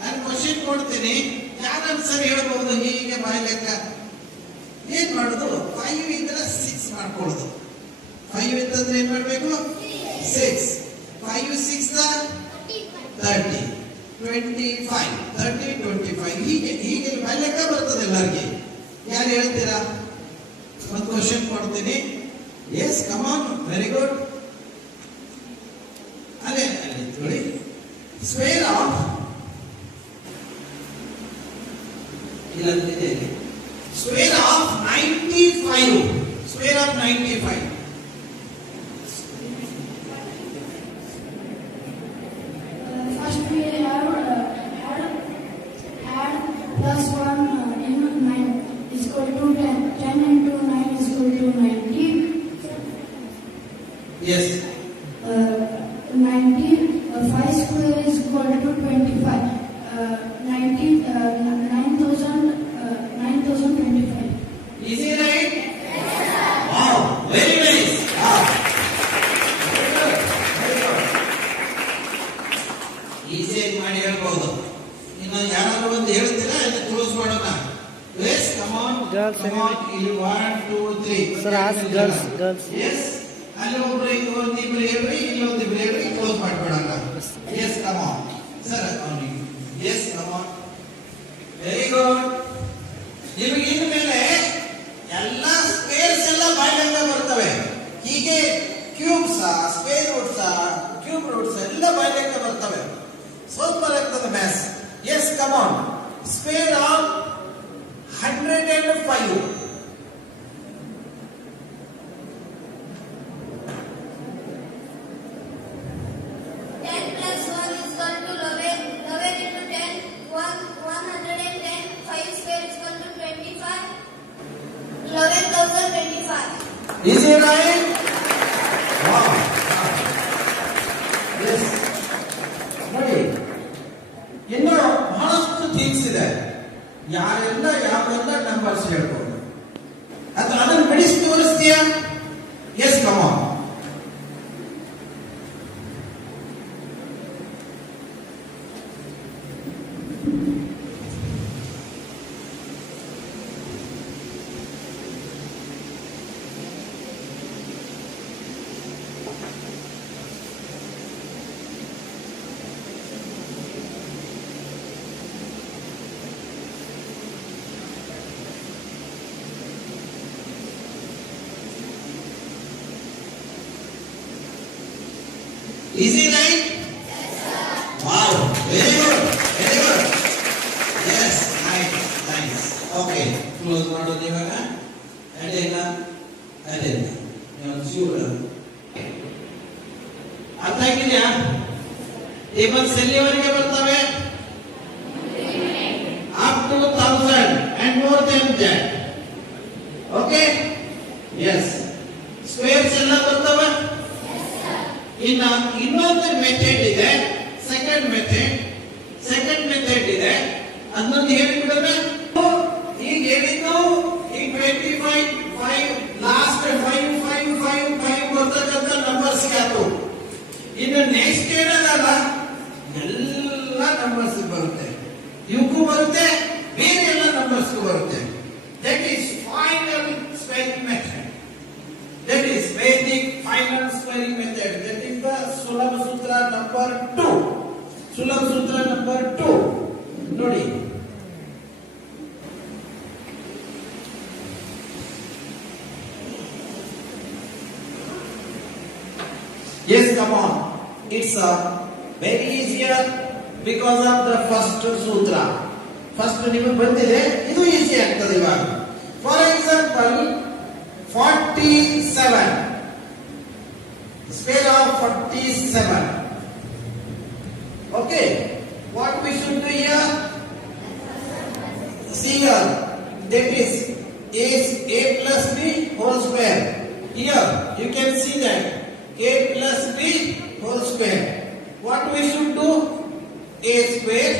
ನಾನು ಕ್ವಶನ್ ಕೊಡ್ತೀನಿ, ಯಾರು ಆನ್ಸರ್ ಹೇಳ್ಬಹುದು? ಹೀಗೆ ಬಾಯ್ಲೆಕ್ಕ ಏನ್ ಮಾಡುದು? 5 ಇದ್ರೆ 6 ಮಾಡ್ಕೊಳ್ಳೋದು. 5 ಇತ್ತಂದ್ರೆ ಏನ್ ಮಾಡ್ಬೇಕು? 6. 5 6 30. 25 30 25 ಹೀಗೆ ಬಾಯ್ಲೆಕ್ಕ ಬರ್ತದೆ ಎಲ್ಲರಿಗೆ. ಯಾರು ಹೇಳ್ತೀರಾ? ಒಂದು ಕ್ವಶನ್ ಕೊಡ್ತೀನಿ. Yes, come on. Very good. ಅಲ್ಲೇ ನೋಡಿ, ಸ್ಕ್ವೇರ್ ಆಫ್ ಇಲ್ಲಂತಿದೆ. Square of 95. Square of 95. First we have add plus 1 into 9 is equal to 10. 10 into 9 is equal to 90. Yes. 90. 5 square is equal to 25. 90. 9,000. 9 Girls, Come on. 1, 2, 3. Sir, ask girls, girls. Yes. ಅಲ್ಲಿ ಒಬ್ರು ಒಂದಿಬ್ರು ಹೇಳ್ರಿ ಇನ್ನೊಂದಿಬ್ರು ಹೇಳ್ರಿ ಕ್ಲೋಸ್ ಮಾಡ್ಬಿಡೋಣ. Yes, come on. Sir, ಅವನಿಗೆ. Yes, come on. Very good. ನಿಮಗೆ ಇನ್ಮೇಲೆ ಎಲ್ಲ ಸ್ಪೇರ್ಸ್ ಎಲ್ಲ ಬಾಯಿಗೆ ಬರ್ತವೆ. ಹೀಗೆ cubes, spare roots, cube roots ಎಲ್ಲ ಬಾಯಿಗೆ ಬರ್ತವೆ. ಸೂಪರ್ ಆಗ್ತದೆ maths. Yes, come on. Spare of 105. 10 plus 1 is equal to 11. 11 into 10, 110. 5 square is equal to 25. 11,025. Is it right? Wow. Yes. ನೋಡಿ ಇನ್ನು ಬಹಳಷ್ಟು ಥಿಂಗ್ಸ್ ಇದೆ. ಯಾವೆಲ್ಲ ನಂಬರ್ಸ್ ಹೇಳ್ಬೋದು ಅಥವಾ ಅದನ್ನು ಬಿಡಿಸಿ ತೋರಿಸ್ತೀಯಾ? Yes, come on. Is it right? Yes, sir. Wow, very good, very good. Yes, nice. Okay, close ಮಾಡೋದು ಇವಾಗ. ಅದೇನ ಚೂರು ಅರ್ಥ ಆಗಿದೆಯಾ? ಟೇಬಲ್ಸ್ ಎಲ್ಲಿವರೆಗೆ ಬರ್ತವೆ? Up to 1000 and more than that. Okay? Yes. Squares ಎಲ್ಲ ಬರ್ತವೆ? ಇನ್ನೊಂದು ಮೆಥಡ್ ಇದೆ, ಸೆಕೆಂಡ್ ಮೆಥಡ್ ಇದೆ. ಅದನ್ನೊಂದು ಹೇಳಿಬಿಡೋಣ. ಈಗ ಹೇಳಿದ್ದು ಈಗ 25 ಲಾಸ್ಟ್ 5 ಬರ್ತಕ್ಕಂಥ ನಂಬರ್ಸ್ ಯಾರು? ಇನ್ನು ನೆಕ್ಸ್ಟ್ ಹೇಳೋದಲ್ಲ, ಎಲ್ಲ ನಂಬರ್ಸ್ ಬರುತ್ತೆ, ಇವಕ್ಕೂ ಬರುತ್ತೆ, ಬೇರೆ ಎಲ್ಲ ನಂಬರ್ಸ್ಗೂ ಬರುತ್ತೆ. That is final squaring method. That is Vedic final squaring method. That is the Sulabha Sutra number 2. Sulabha Sutra number 2. Nodi. Yes, come on. It's very easier because of the first sutra. First ನಿಮಗೆ ಬಂದಿದೆ, ಇದು ಈಸಿ ಆಗ್ತದೆ ಇವಾಗ. For example, 47. Spare of 47. Okay. What we should do here? See here. That is a plus b whole square. Here you can see that a plus b whole square. What we should do? A square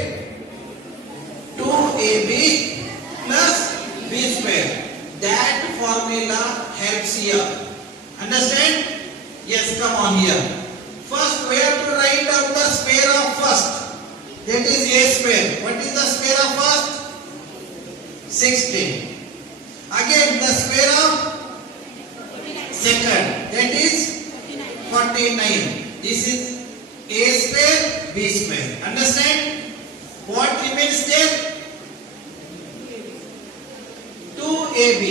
2ab plus b square. That formula helps here. Understand? Yes, come on here. First we have to write down the square of first. That is a square. What is the square of first? 16. Again the square of second. That is 49. This is a square, b square. Understand? What remains there? 2ab.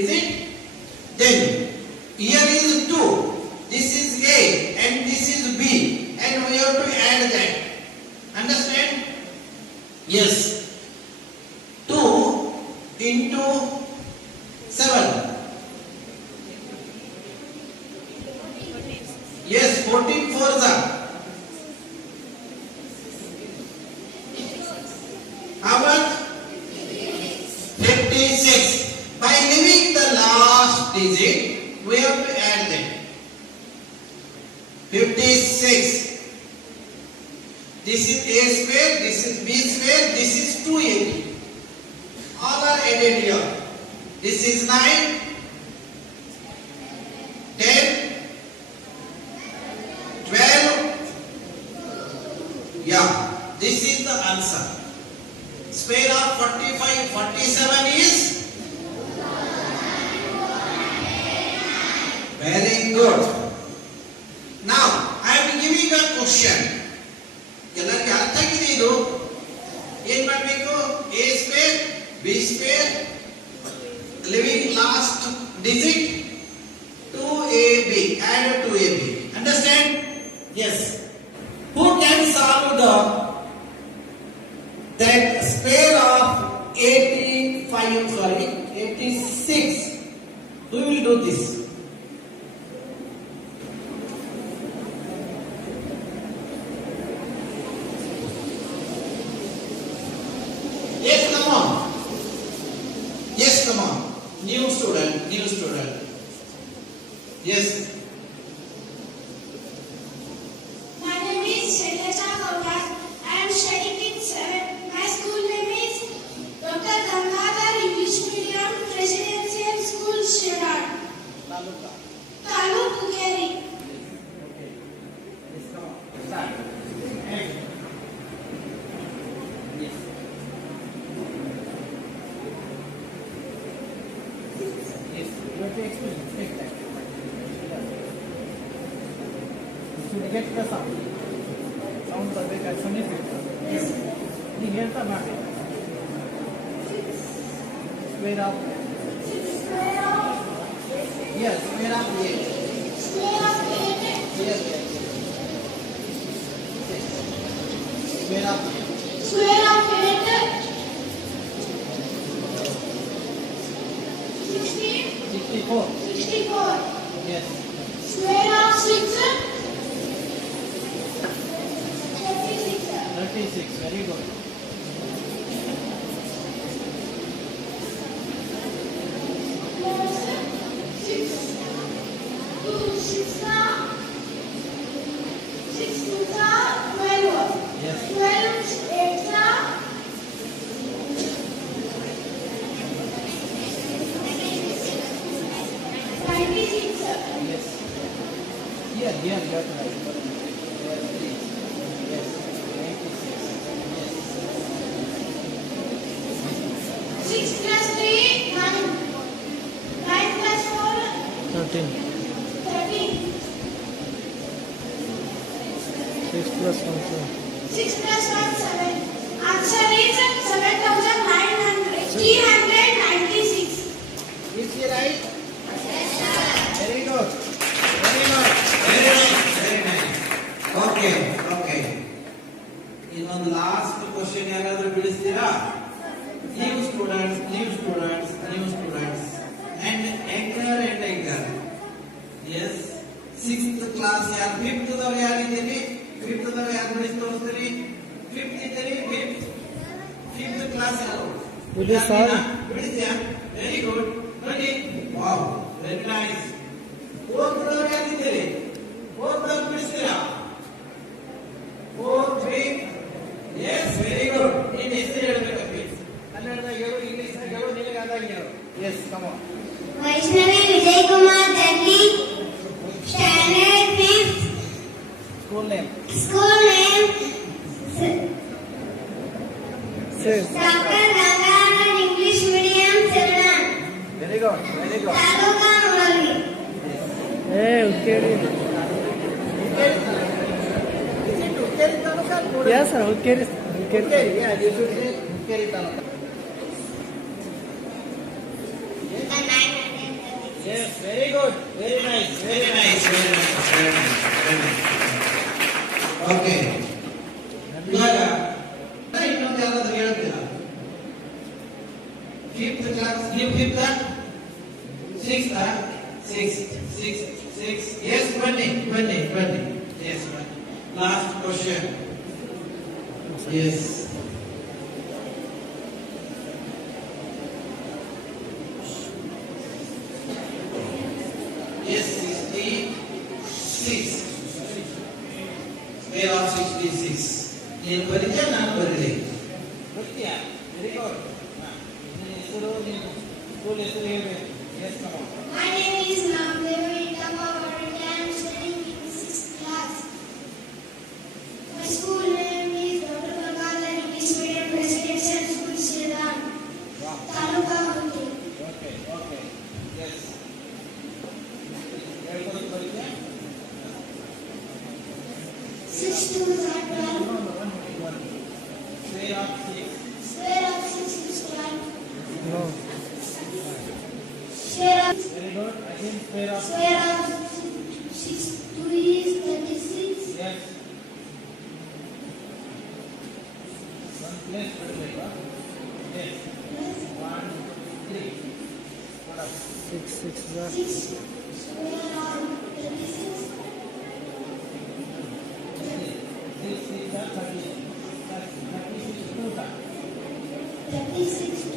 Is it? Then here is 2. This is a and this is b, and we have to add that. Understand? Yes. 2 into 7. Yes, 14 fours are. How much? 56. By leaving the last digit, we have to add that. 56. This is a square, this is b square, this is 2ab. All are added here. This is 9, 10, 12. Yeah, this is the answer. Square of 47 is Which pair? Leaving last digit 2AB. Add 2AB. Understand? Yes. Who can solve that pair of 86? Who will do this? Yes, come on. Yes, come on. New student. Yes. My name is Shailaja Kaura. I am studying in 7. My school name is Dr. Gangadhar English Medium Residential School, Shirad. Taluk Bukeri. Okay. Yes, come on. Start. Yes. Yes. You have to explain. Take time. You should get the sound. Sound perfect as soon as you yes. You hear the matter. Square up. Square of Yes, square up. Yes. 8. Yes. Square up. Square of 8. 64. 64. Yes. Square of 6. 36. Very good. Yes. 96. Yes. Here, you have to write. Yes, please. Yes. 96. 6 plus 3, 9. 9 plus 4, 13. 13. 6 plus 1, 6 plus 1, 7. Answer is 7,396. Is he right? Very good. Very nice. Okay. ಇನ್ನೊಂದು last question ಯಾರಾದ್ರೂ ಬಿಡಿಸ್ತೀರಾ? New students, and younger. Yes. 6th class ಯಾರು? 5th ದವರು ಯಾರಿದ್ದೀರಿ? 5th ದವರು ಯಾರು ಬಿಡಿಸಿ ತೋರಿಸ್ತೀರಿ? 5th ಇದ್ದೀರಿ? 5th ಕ್ಲಾಸ್ ಯಾರು? Will you solve? ಬಿಡಿಸ್ತೀಯಾ? Very good. ನೋಡಿ. ವಾವ್. Very nice. 4th ದವರು ಯಾರಿದ್ದೀರಿ? 4th ದವರು ಬಿಡಿಸ್ತೀರಾ? 4, 3. Yes, very good. ನೀನು ಹೆಸರು ಹೇಳ್ಬೇಕು ಪ್ಲೀಸ್. ಕನ್ನಡದಾಗ ಹೇಳು, ಇಂಗ್ಲಿಷ್ನಾಗ ಹೇಳು, ನಿನಗೆ ಆದಾಗ ಹೇಳು. Yes, come on. Vaishnavi Vijay Kumar Delhi, standard 5th. School name. School name Six. Dr. Gangadhar English Medium, Sirnan. Very good. Taluka Murali. Hey, okay. Is it Ukkeri Taluka or Kodagu? Yes, sir. Okay. Ukkeri, yeah, you should say Ukkeri Taluka. Yes, very good. Very nice. Okay ಇವಾಗ ಇನ್ನೊಂದು ಯಾರಾದ್ರೂ ಹೇಳ್ತೀರಾ? 5th class ನೀವು 5th 6th 6 yes 20 yes last question yes yes 66 square of 66 ನೀನು ಬರೀತೀಯ ನಾನು ಬರೀಲಿ ಗೊತ್ತಿಯಾ? Very good. ನಿನ್ನ ಹೆಸರು, ನಿನ್ನ ಸ್ಕೂಲ್ ಹೆಸರು ಹೇಳ್ಬೇಕು. Yes, come on. My name is Namdevi Itama Varade. I am studying in 6th class. My school name is Dr. Gangadhar English Medium Residential School, Sirnan. Wow. Taluka Bukeri. Okay. Yes. ಹೇಳ್ಕೊಂಡು ಬರೀತೀಯಾ? 6 to 12. Square of 6. Square of 6 is 12. Very good. Again, square of. Square of 6 2 is 36. Yes. One place ಬಿಡಬೇಕಾ? Yes. 1 3. What up? 6 6 6 square of 36. 6 6 are 30. 36 2 times. 36 to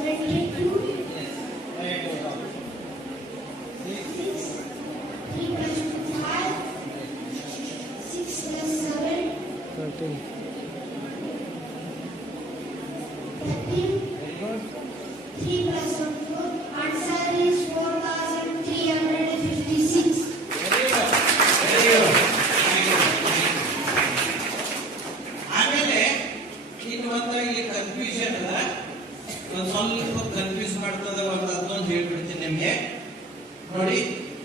72. Yes. Right over. 6 3 plus 5. 6 plus 7. 13. 13. Very good. 3 plus 1 4. Answer is 4356. Very good. ಆಮೇಲೆ ಇನ್ನು ಒಂದು ಇಲ್ಲಿ ಕನ್ಫ್ಯೂಷನ್ ಅದ, ಒಂದು ಸ್ವಲ್ಪ ಕನ್ಫ್ಯೂಸ್ ಮಾಡ್ತದ. ಒಂದು ಅದೊಂದು ಹೇಳ್ಬಿಡ್ತೀನಿ ನಿಮ್ಗೆ. ನೋಡಿ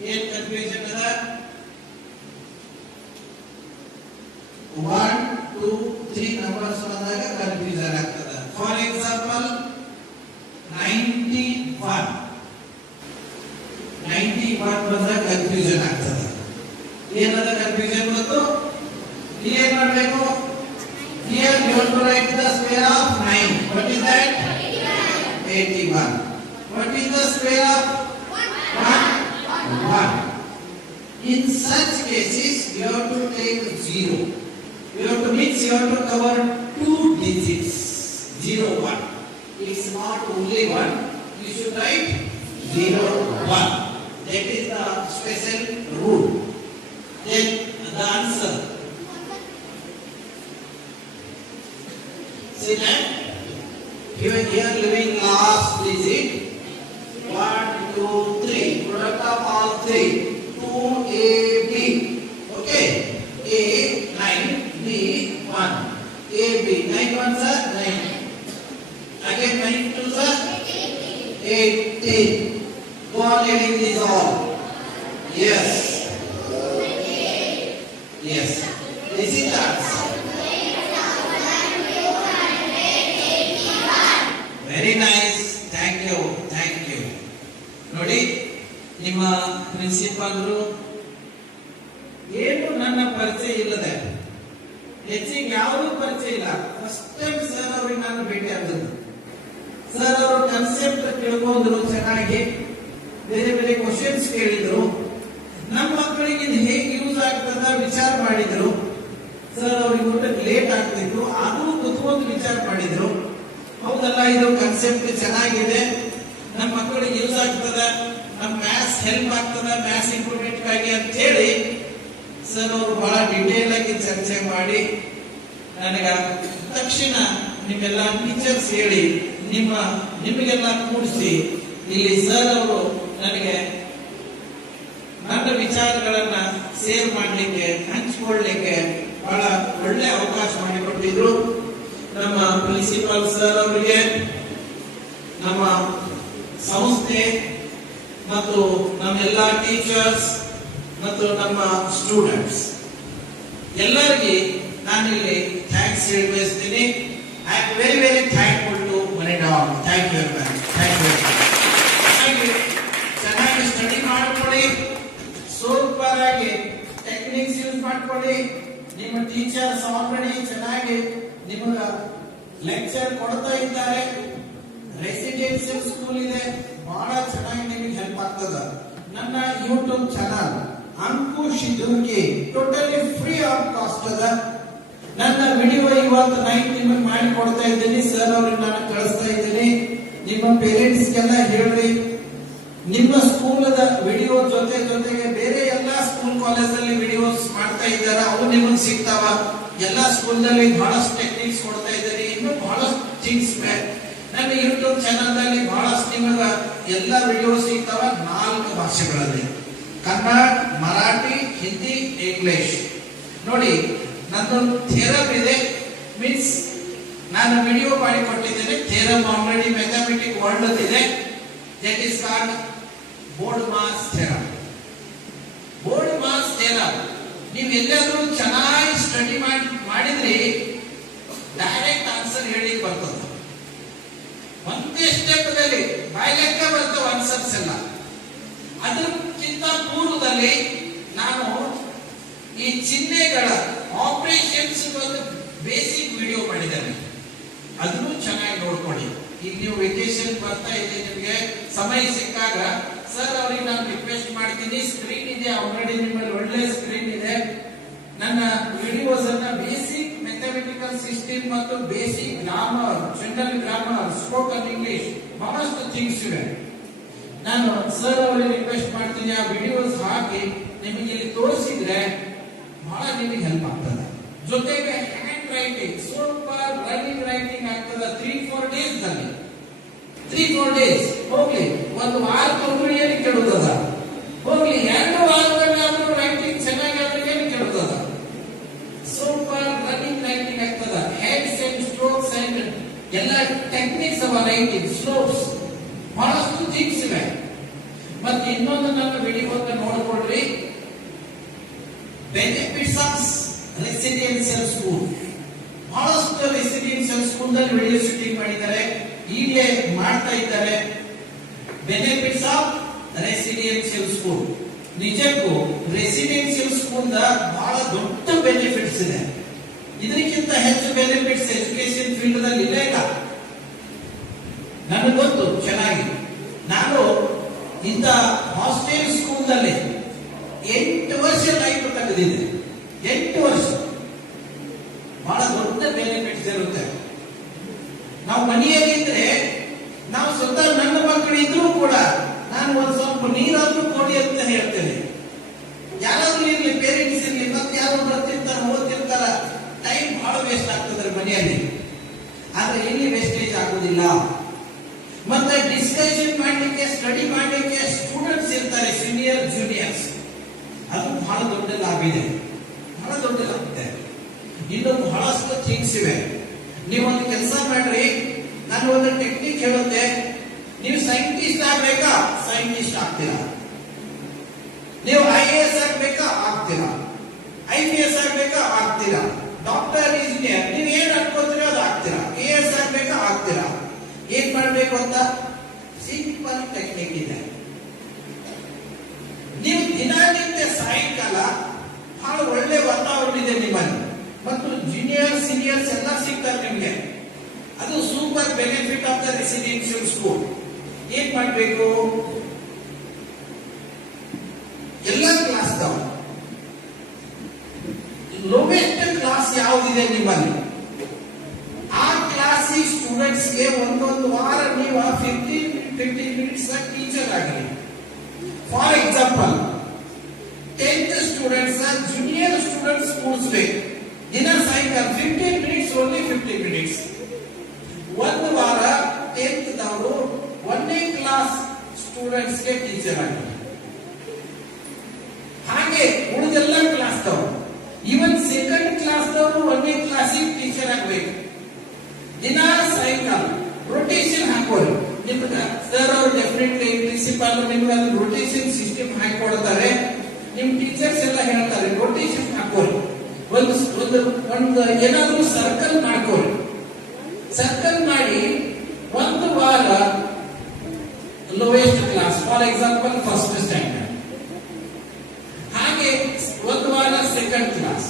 ಏನ್ ಕನ್ಫ್ಯೂಷನ್ ಅದ. 1 2 3 ನಂಬರ್ಸ್ ಬಂದಾಗ ಕನ್ಫ್ಯೂಷನ್ ಆಗ್ತದ. ಫಾರ್ ಎಕ್ಸಾಂಪಲ್ 91 ಬಂದಾಗ ಕನ್ಫ್ಯೂಷನ್ ಆಗ್ತದ. ಏನದ ಕನ್ಫ್ಯೂಷನ್ ಬಂತು? ಏನ್ ಮಾಡಬೇಕು? Here you have to write the square of 9. What is that? 81. What is the square of 1? In such cases, you have to take 0. You have to mix, you have to cover 2 digits. 0, 1. It's not only 1. You should write 0, 1. That is the special rule. Then the answer. See that? Here living last digit. 1, 2, 3. Product of all 3. 2AB. Okay. A 9, B 1. AB 9 ones are 9. Again 9 twos are 18. Go on adding these all. Yes. Yes. This is the answer. Very nice. Thank you. ನೋಡಿ ನಿಮ್ಮ ಪ್ರಿನ್ಸಿಪಾಲ್ರು ಏನು ನನ್ನ ಪರಿಚಯ ಇಲ್ಲದೆ, ಹೆಚ್ಚಿಗೆ ಯಾವುದೂ ಪರಿಚಯ ಇಲ್ಲ. ಫಸ್ಟ್ ಟೈಮ್ ಸರ್ ಅವ್ರಿಗೆ ನಾನು ಭೇಟಿ ಆದದ್ದು. ಸರ್ ಅವರು ಕನ್ಸೆಪ್ಟ್ ತಿಳ್ಕೊಂಡ್ರು, ಚೆನ್ನಾಗಿ ಬೇರೆ ಬೇರೆ ಕ್ವಶನ್ಸ್ ಕೇಳಿದ್ರು. ನಮ್ಮ ಮಕ್ಕಳಿಗೆ ಇದು ಹೇಗೆ ಯೂಸ್ ಆಗ್ತದ ವಿಚಾರ ಮಾಡಿದ್ರು. ಸರ್ ಅವ್ರಿಗೆ ಊಟಕ್ಕೆ ಲೇಟ್ ಆಗ್ತಿತ್ತು, ಆದರೂ ಕುತ್ಕೊಂಡು ವಿಚಾರ ಮಾಡಿದ್ರು. ಹೌದಲ್ಲ, ಇದು ಕನ್ಸೆಪ್ಟ್ ಚೆನ್ನಾಗಿದೆ, ನಮ್ಮ ಮಕ್ಕಳಿಗೆ ಯೂಸ್ ಆಗ್ತದ, ನಮ್ಮ ಮ್ಯಾಥ್ಸ್ ಹೆಲ್ಪ್ ಆಗ್ತದ, ಮ್ಯಾಥ್ಸ್ ಇಂಪ್ರೂವ್ಮೆಂಟ್ ಆಗಿ ಅಂತ ಹೇಳಿ ಸರ್ ಅವರು ಬಹಳ ಡಿಟೇಲ್ ಆಗಿ ಚರ್ಚೆ ಮಾಡಿ ನನಗ ತಕ್ಷಣ ನಿಮ್ಮೆಲ್ಲ ಟೀಚರ್ಸ್ ಹೇಳಿ ನಿಮಗೆಲ್ಲ ಕೂಡಿಸಿ ಇಲ್ಲಿ ಸರ್ ಅವರು ನನಗೆ ನನ್ನ ವಿಚಾರಗಳನ್ನ ಶೇರ್ ಮಾಡಲಿಕ್ಕೆ, ಹಂಚಿಕೊಳ್ಳಲಿಕ್ಕೆ ಬಹಳ ಒಳ್ಳೆ ಅವಕಾಶ ಮಾಡಿಕೊಟ್ಟಿದ್ರು. ನಮ್ಮ ಪ್ರಿನ್ಸಿಪಾಲ್ ಸರ್ ಅವರಿಗೆ, ನಮ್ಮ ಸಂಸ್ಥೆ ಮತ್ತು ನಮ್ಮೆಲ್ಲ ಟೀಚರ್ಸ್ ಮತ್ತು ನಮ್ಮ ಸ್ಟೂಡೆಂಟ್ಸ್ ಎಲ್ಲರಿಗೆ ನಾನಿಲ್ಲಿ ಥ್ಯಾಂಕ್ಸ್ ಹೇಳಿ ಬಯಸ್ತೀನಿ. I am very very thankful to ಮನಿ ಡಾಗ್. Thank you very much. ಚೆನ್ನಾಗಿ ಸ್ಟಡಿ ಮಾಡ್ಕೊಳ್ಳಿ, ಸೂಪರ್ ಆಗಿ ಟೆಕ್ನಿಕ್ಸ್ ಯೂಸ್ ಮಾಡ್ಕೊಳ್ಳಿ. ನಿಮ್ಮ ಟೀಚರ್ಸ್ ಆಲ್ರೆಡಿ ಚೆನ್ನಾಗಿ ನಿಮಗ ಲೆಕ್ಚರ್ ಕೊಡ್ತಾ ಇದ್ದಾರೆ. ರೆಸಿಡೆನ್ಸಿಯಲ್ ಸ್ಕೂಲ್ ಇದೆ, ಬಹಳ ಚೆನ್ನಾಗಿ ನಿಮಗೆ ಹೆಲ್ಪ್ ಆಗ್ತದ. ನನ್ನ YouTube channel Ankush Durgi totally free of cost ಅದ. ನನ್ನ ವಿಡಿಯೋ ಇವತ್ತು ನೈಟ್ ನಿಮಗೆ ಮಾಡಿ ಕೊಡ್ತಾ ಇದ್ದೀನಿ. ಸರ್ ಅವ್ರಿಗೆ ನಾನು ಕಳಿಸ್ತಾ ಇದ್ದೀನಿ. ನಿಮ್ಮ ಪೇರೆಂಟ್ಸ್ಗೆಲ್ಲ ಹೇಳ್ರಿ, ನಿಮ್ಮ ಸ್ಕೂಲದ ವಿಡಿಯೋ ಜೊತೆಗೆ ಬೇರೆ ಎಲ್ಲಾ ಸ್ಕೂಲ್ ಕಾಲೇಜಲ್ಲಿ ವಿಡಿಯೋಸ್ ಮಾಡ್ತಾ ಇದ್ದಾರೆ, ಅವು ನಿಮಗೆ ಸಿಗ್ತಾವ. ಎಲ್ಲಾ ಸ್ಕೂಲ್ ನಲ್ಲಿ ಬಹಳಷ್ಟು ಟೆಕ್ನಿಕ್ಸ್ ಕೊಡ್ತಾ ಇದ್ದಾರೆ. ಇನ್ನು ಬಹಳಷ್ಟು ಥಿಂಗ್ಸ್ ನನ್ನ ಯೂಟ್ಯೂಬ್ ಚಾನಲ್ ನಲ್ಲಿ ಬಹಳಷ್ಟು ನಿಮಗ ಎಲ್ಲಾ ವಿಡಿಯೋ ಸಿಗ್ತಾವ. 4 ಭಾಷೆಗಳಲ್ಲಿ: ಕನ್ನಡ, ಮರಾಠಿ, ಹಿಂದಿ, ಇಂಗ್ಲಿಷ್. ನೋಡಿ, ನಂದೊಂದು ಥಿಯರಮ್ ಇದೆ, ಮೀನ್ಸ್ ನಾನು ವಿಡಿಯೋ ಮಾಡಿ ಕೊಟ್ಟಿದ್ದೇನೆ. ಥಿಯರಮ್ ಆಲ್ರೆಡಿ ಮ್ಯಾಥಮೆಟಿಕ್ ವರ್ಲ್ಡ್ ಇದೆ. That is called board mass theorem. Board mass theorem ನೀವು ಎಲ್ಲಾದ್ರೂ ಚೆನ್ನಾಗಿ ಸ್ಟಡಿ ಮಾಡಿದ್ರಿ, ಬರ್ತದೆ. ಒಂದೇ ಸ್ಟೆಪ್ದಲ್ಲಿ ಬಾಯ್ಲೆಕ್ಕ ಬರ್ತವೆ ಆನ್ಸರ್ಸ್ ಎಲ್ಲ. ಅದಕ್ಕಿಂತ ಪೂರ್ವದಲ್ಲಿ ನಾನು ಈ ಚಿಹ್ನೆಗಳ ಆಪರೇಷನ್ಸ್ ಒಂದು ಬೇಸಿಕ್ ವಿಡಿಯೋ ಮಾಡಿದ್ದೇನೆ, ಅದನ್ನು ಚೆನ್ನಾಗಿ ನೋಡ್ಕೊಳ್ಳಿ. ಈಗ ನೀವು ವೆಕೇಶನ್ ಬರ್ತಾ ಇದೆ, ನಿಮಗೆ ಸಮಯ ಸಿಕ್ಕಾಗ ಸರ್ ಅವ್ರಿಗೆ ನಾನು ರಿಕ್ವೆಸ್ಟ್ ಮಾಡ್ತೀನಿ, ಸ್ಕ್ರೀನ್ ಇದೆ ಆಲ್ರೆಡಿ, ನಿಮ್ಮಲ್ಲಿ ಒಳ್ಳೆ ಸ್ಕ್ರೀನ್ ಇದೆ, ನನ್ನ ವಿಡಿಯೋಸ್ ಅನ್ನ ಬೇಸಿಕ್ ಮ್ಯಾಥಮೆಟಿಕಲ್ ಸಿಸ್ಟಮ್ ಮತ್ತು basic grammar, general grammar, spoken English ಬಹಳಷ್ಟು ಥಿಂಗ್ಸ್ ಇವೆ. ನಾನು ಸರ್ ಅವರಿಗೆ ರಿಕ್ವೆಸ್ಟ್ ಮಾಡ್ತೀನಿ, ಆ ವಿಡಿಯೋಸ್ ಹಾಕಿ ನಿಮಗೆ ಇಲ್ಲಿ ತೋರಿಸಿದ್ರೆ ಬಹಳ ನಿಮಗೆ ಹೆಲ್ಪ್ ಆಗ್ತದೆ. ಜೊತೆಗೆ hand writing, super running writing ಆಗ್ತದೆ 3-4 ಡೇಸ್ ನಲ್ಲಿ. 3-4 ಡೇಸ್ ಹೋಗ್ಲಿ, ಒಂದು ವಾರ ತಗೊಂಡು ಏನು ಕೆಡುತ್ತದ, ಹೋಗ್ಲಿ 2 ವಾರದಲ್ಲಾದ್ರೂ ರೈಟಿಂಗ್ ಚೆನ್ನಾಗಿ ಆದ್ರೆ ಏನು ಕೆಡುತ್ತದ. ಸೂಪರ್ ರನ್ನಿಂಗ್ ರೈಟಿಂಗ್ ಆಗ್ತದ. ಹೆಡ್ಸ್ ಅಂಡ್ ಸ್ಟ್ರೋಕ್ಸ್ ಅಂಡ್ ಎಲ್ಲ ಟೆಕ್ನಿಕ್ಸ್ ಅವ ರೈಟಿಂಗ್, ಸ್ಲೋಪ್ಸ್, ಬಹಳಷ್ಟು ಥಿಂಗ್ಸ್ ಇವೆ. ಮತ್ತೆ ಇನ್ನೊಂದು ನನ್ನ ವಿಡಿಯೋ ನೋಡ್ಕೊಡ್ರಿ, ಬೆನಿಫಿಟ್ಸ್ ಆಫ್ ರೆಸಿಡೆನ್ಷಿಯಲ್ ಸ್ಕೂಲ್. ಬಹಳಷ್ಟು ರೆಸಿಡೆನ್ಷಿಯಲ್ ಸ್ಕೂಲ್ ನಲ್ಲಿ ವಿಡಿಯೋ ಶೂಟಿಂಗ್ ಮಾಡಿದ್ದಾರೆ, ಈಗಲೇ ಮಾಡ್ತಾ ಇದ್ದಾರೆ. ಬೆನಿಫಿಟ್ಸ್ ಆಫ್ ರೆಸಿಡೆನ್ಷಿಯಲ್ ಸ್ಕೂಲ್, ನಿಜಕ್ಕೂ ರೆಸಿಡೆನ್ಷಿಯಲ್ ಸ್ಕೂಲ್ ಬಹಳ ದೊಡ್ಡ ಬೆನಿಫಿಟ್ಸ್ ಇದೆ. ಇದಕ್ಕಿಂತ ಹೆಚ್ಚು ಬೆನಿಫಿಟ್ಸ್ ಎಜುಕೇಶನ್ ಫೀಲ್ಡ್ ನಲ್ಲಿ ಇಲ್ಲ ಇಲ್ಲ. ನನಗೆ ಗೊತ್ತು ಚೆನ್ನಾಗಿ. ನಾನು ಇಂಥ ಹಾಸ್ಟೆಲ್ ಸ್ಕೂಲ್ ನಲ್ಲಿ 8 ವರ್ಷ ಲೈಫ್ ತೆಗೆದಿದೆ. 8 ವರ್ಷ ಬಹಳ ದೊಡ್ಡ ಬೆನಿಫಿಟ್ಸ್ ಇರುತ್ತೆ. ನಾವು ಮನೆಯಲ್ಲಿದ್ರೆ ನಾವು ಸ್ವತಃ ನನ್ನ ಮಕ್ಕಳು ಇದ್ರೂ ಕೂಡ ನಾನು ಒಂದು ಸ್ವಲ್ಪ ನೀರಾದ್ರೂ ಕೊಡಿ ಅಂತ ಹೇಳ್ತೇನೆ. ಯಾರಾದ್ರೂ ಇರ್ಲಿ, ಪೇರೆಂಟ್ಸ್ ಇರ್ಲಿ, ಮತ್ತೆ ಯಾರು ಬರ್ತಿರ್ತಾರ ಓದ್ತಿರ್ತಾರ, ಟೈಮ್ ಬಹಳ ವೇಸ್ಟ್ ಆಗ್ತದೆ ಮನೆಯಲ್ಲಿ. ಆದ್ರೆ ಇಲ್ಲಿ ವೇಸ್ಟೇಜ್ ಆಗುದಿಲ್ಲ. ಮತ್ತೆ ಡಿಸ್ಕಷನ್ ಮಾಡ್ಲಿಕ್ಕೆ, ಸ್ಟಡಿ ಮಾಡ್ಲಿಕ್ಕೆ ಸ್ಟೂಡೆಂಟ್ಸ್ ಇರ್ತಾರೆ, ಸೀನಿಯರ್ ಜೂನಿಯರ್ಸ್. ಅದು ಬಹಳ ದೊಡ್ಡ ಲಾಭ ಇದೆ, ಬಹಳ ದೊಡ್ಡ ಲಾಭ ಇದೆ. ಇನ್ನು ಬಹಳಷ್ಟು ಥಿಂಗ್ಸ್ ಇವೆ. ನೀವೊಂದು ಕೆಲಸ ಮಾಡ್ರಿ, ನಾನು ಒಂದು ಟೆಕ್ನಿಕ್ ಹೇಳುತ್ತೆ. ನೀವು ಸೈಂಟಿಸ್ಟ್ ಆಗ್ಬೇಕಾ, ಸೈಂಟಿಸ್ಟ್ ಆಗ್ತೀರಾ. ನೀವು IAS ಆಗ್ಬೇಕಾ, ಆಗ್ತೀರಾ. IPS ಆಗ್ಬೇಕಾ, ಆಗ್ತೀರಾ. ಡಾಕ್ಟರ್, ಇಂಜಿನಿಯರ್, ನೀವು ಏನ್ ಅನ್ಕೋತೀರೋ ಅದು ಆಗ್ತೀರಾ. AS ಆಗ್ಬೇಕಾ, ಆಗ್ತೀರಾ. ಏನ್ ಮಾಡ್ಬೇಕು ಅಂತ ಸಿಂಪಲ್ ಟೆಕ್ನಿಕ್ ಇದೆ. ನೀವು ದಿನನಿತ್ಯ ಸಾಯಂಕಾಲ ಬಹಳ ಒಳ್ಳೆ ವಾತಾವರಣ ಇದೆ ನಿಮ್ಮಲ್ಲಿ, ಮತ್ತು ಜೂನಿಯರ್ ಸೀನಿಯರ್ಸ್ ಎಲ್ಲ ಸಿಗ್ತಾರೆ ನಿಮ್ಗೆ. ಅದು super benefit of the residential school. ಏನ್ ಮಾಡ್ಬೇಕು, ಎಲ್ಲ ಕ್ಲಾಸ್ ಲೋವೆಸ್ಟ್ ಕ್ಲಾಸ್ ಯಾವ್ದಿದೆ ನಿಮ್ಮಲ್ಲಿ, ಆ ಕ್ಲಾಸಿಗೆ ಸ್ಟೂಡೆಂಟ್ಸ್ಗೆ ಒಂದೊಂದು ವಾರ ನೀವು 15 ಮಿನಿಟ್ಸ್ ಟೀಚರ್ ಆಗಿರಿ. For example 10th students junior students ಕೂರಿಸ್ಬೇಕು. ದಿನ ಸಾಯಂಕಾಲ 15 ಮಿನಿಟ್ಸ್, ಓನ್ಲಿ 15 ಮಿನಿಟ್ಸ್. ಒಂದು ವಾರ 10th ದವರು 1ನೇ ಕ್ಲಾಸ್ ಸ್ಟೂಡೆಂಟ್ಸ್ಗೆ ಟೀಚರ್ ಆಗಿರಿ. ಹಾಗೆ ಉಳಿದೆಲ್ಲ ಕ್ಲಾಸ್ ದವರು, ಈವನ್ 2nd ಕ್ಲಾಸ್ ದವರು 1ನೇ ಕ್ಲಾಸಿಗೆ ಟೀಚರ್ ಆಗಬೇಕು. ದಿನ ಸಾಯಂಕಾಲ ರೊಟೇಷನ್ ಹಾಕೋರಿ. ನಿಮ್ಗೆ ಸರ್ ಅವರು ಡೆಫಿನೆಟ್ಲಿ ಪ್ರಿನ್ಸಿಪಾಲ್ ನಿಮ್ಗೆ ಅದು ರೊಟೇಷನ್ ಸಿಸ್ಟಮ್ ಹಾಕೊಡ್ತಾರೆ. ನಿಮ್ ಟೀಚರ್ಸ್ ಎಲ್ಲ ಹೇಳ್ತಾರೆ ರೊಟೇಷನ್ ಹಾಕೋರಿ. ಒಂದು ಏನಾದ್ರೂ ಸರ್ಕಲ್ ಮಾಡ್ಕೋರಿ. ಸರ್ಕಲ್ ಮಾಡಿ ಒಂದು ವಾರ lowest class, for example 1st standard, ಹಾಗೆ ಒಂದು ವಾರ 2nd ಕ್ಲಾಸ್,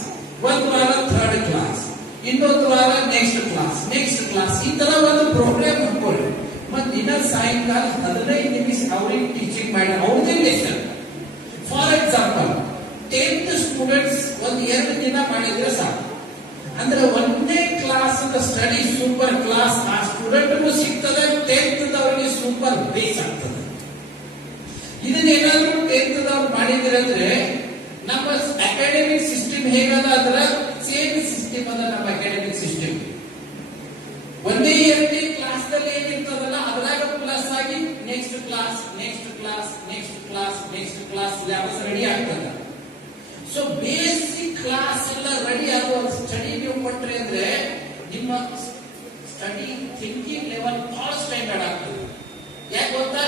ಒಂದು ವಾರ 3rd ಕ್ಲಾಸ್, ಇನ್ನೊಂದು ವಾರ ನೆಕ್ಸ್ಟ್ ಕ್ಲಾಸ್, ಈ ತರ ಒಂದು ಪ್ರೋಗ್ರಾಮ್ ಹಾಕೊಳ್ಳಿ. ಮತ್ತೆ ದಿನ ಸಾಯಂಕಾಲ 15 ನಿಮಿಷ ಅವ್ರಿಗೆ ಟೀಚಿಂಗ್ ಮಾಡಿ ಅವ್ರದೇ lesson. For example 10th students ಒಂದು 2 ದಿನ ಮಾಡಿದ್ರೆ ಸಾಕು. ಅಂದ್ರೆ 1ನೇ ಕ್ಲಾಸ್ ಸ್ಟಡಿ ಸೂಪರ್ ಕ್ಲಾಸ್ ಆ ಸ್ಟೂಡೆಂಟ್ಗೂ ಸಿಗ್ತದೆ, 10th ದವರಿಗೆ ಸೂಪರ್ ಬೇಸ್ ಆಗ್ತದೆ. ಇದನ್ನೇನಾದ್ರೂ 10th ದವ್ರು ಮಾಡಿದ್ರೆ ಅಂದ್ರೆ ನಮ್ಮ ಅಕಾಡೆಮಿಕ್ ಸಿಸ್ಟಮ್ ಹೇಗದ ಅದರ ಸೇಮ್ ಸಿಸ್ಟಮ್ ಅದ ನಮ್ಮ ಅಕಾಡೆಮಿಕ್ ಸಿಸ್ಟಮ್. 1ನೇ 2ನೇ ಕ್ಲಾಸ್ ದಲ್ಲಿ ಏನಿರ್ತದಲ್ಲ ಅದ್ರಾಗ ಪ್ಲಸ್ ಆಗಿ ನೆಕ್ಸ್ಟ್ ಕ್ಲಾಸ್ ಸಿಲೆಬಸ್ ರೆಡಿ ಆಗ್ತದೆ. ಸೊ ಬೇಸಿಕ್ ಕ್ಲಾಸ್ ಎಲ್ಲ ರೆಡಿ ಆಗುವ ಸ್ಟಡಿ ನೀವು ಕೊಟ್ರೆ ಅಂದ್ರೆ ನಿಮ್ಮ ಸ್ಟಡಿ ಥಿಂಕಿಂಗ್ ಲೆವೆಲ್ ಬಹಳ ಸ್ಟ್ಯಾಂಡರ್ಡ್ ಆಗ್ತದೆ. ಯಾಕೆ ಗೊತ್ತಾ,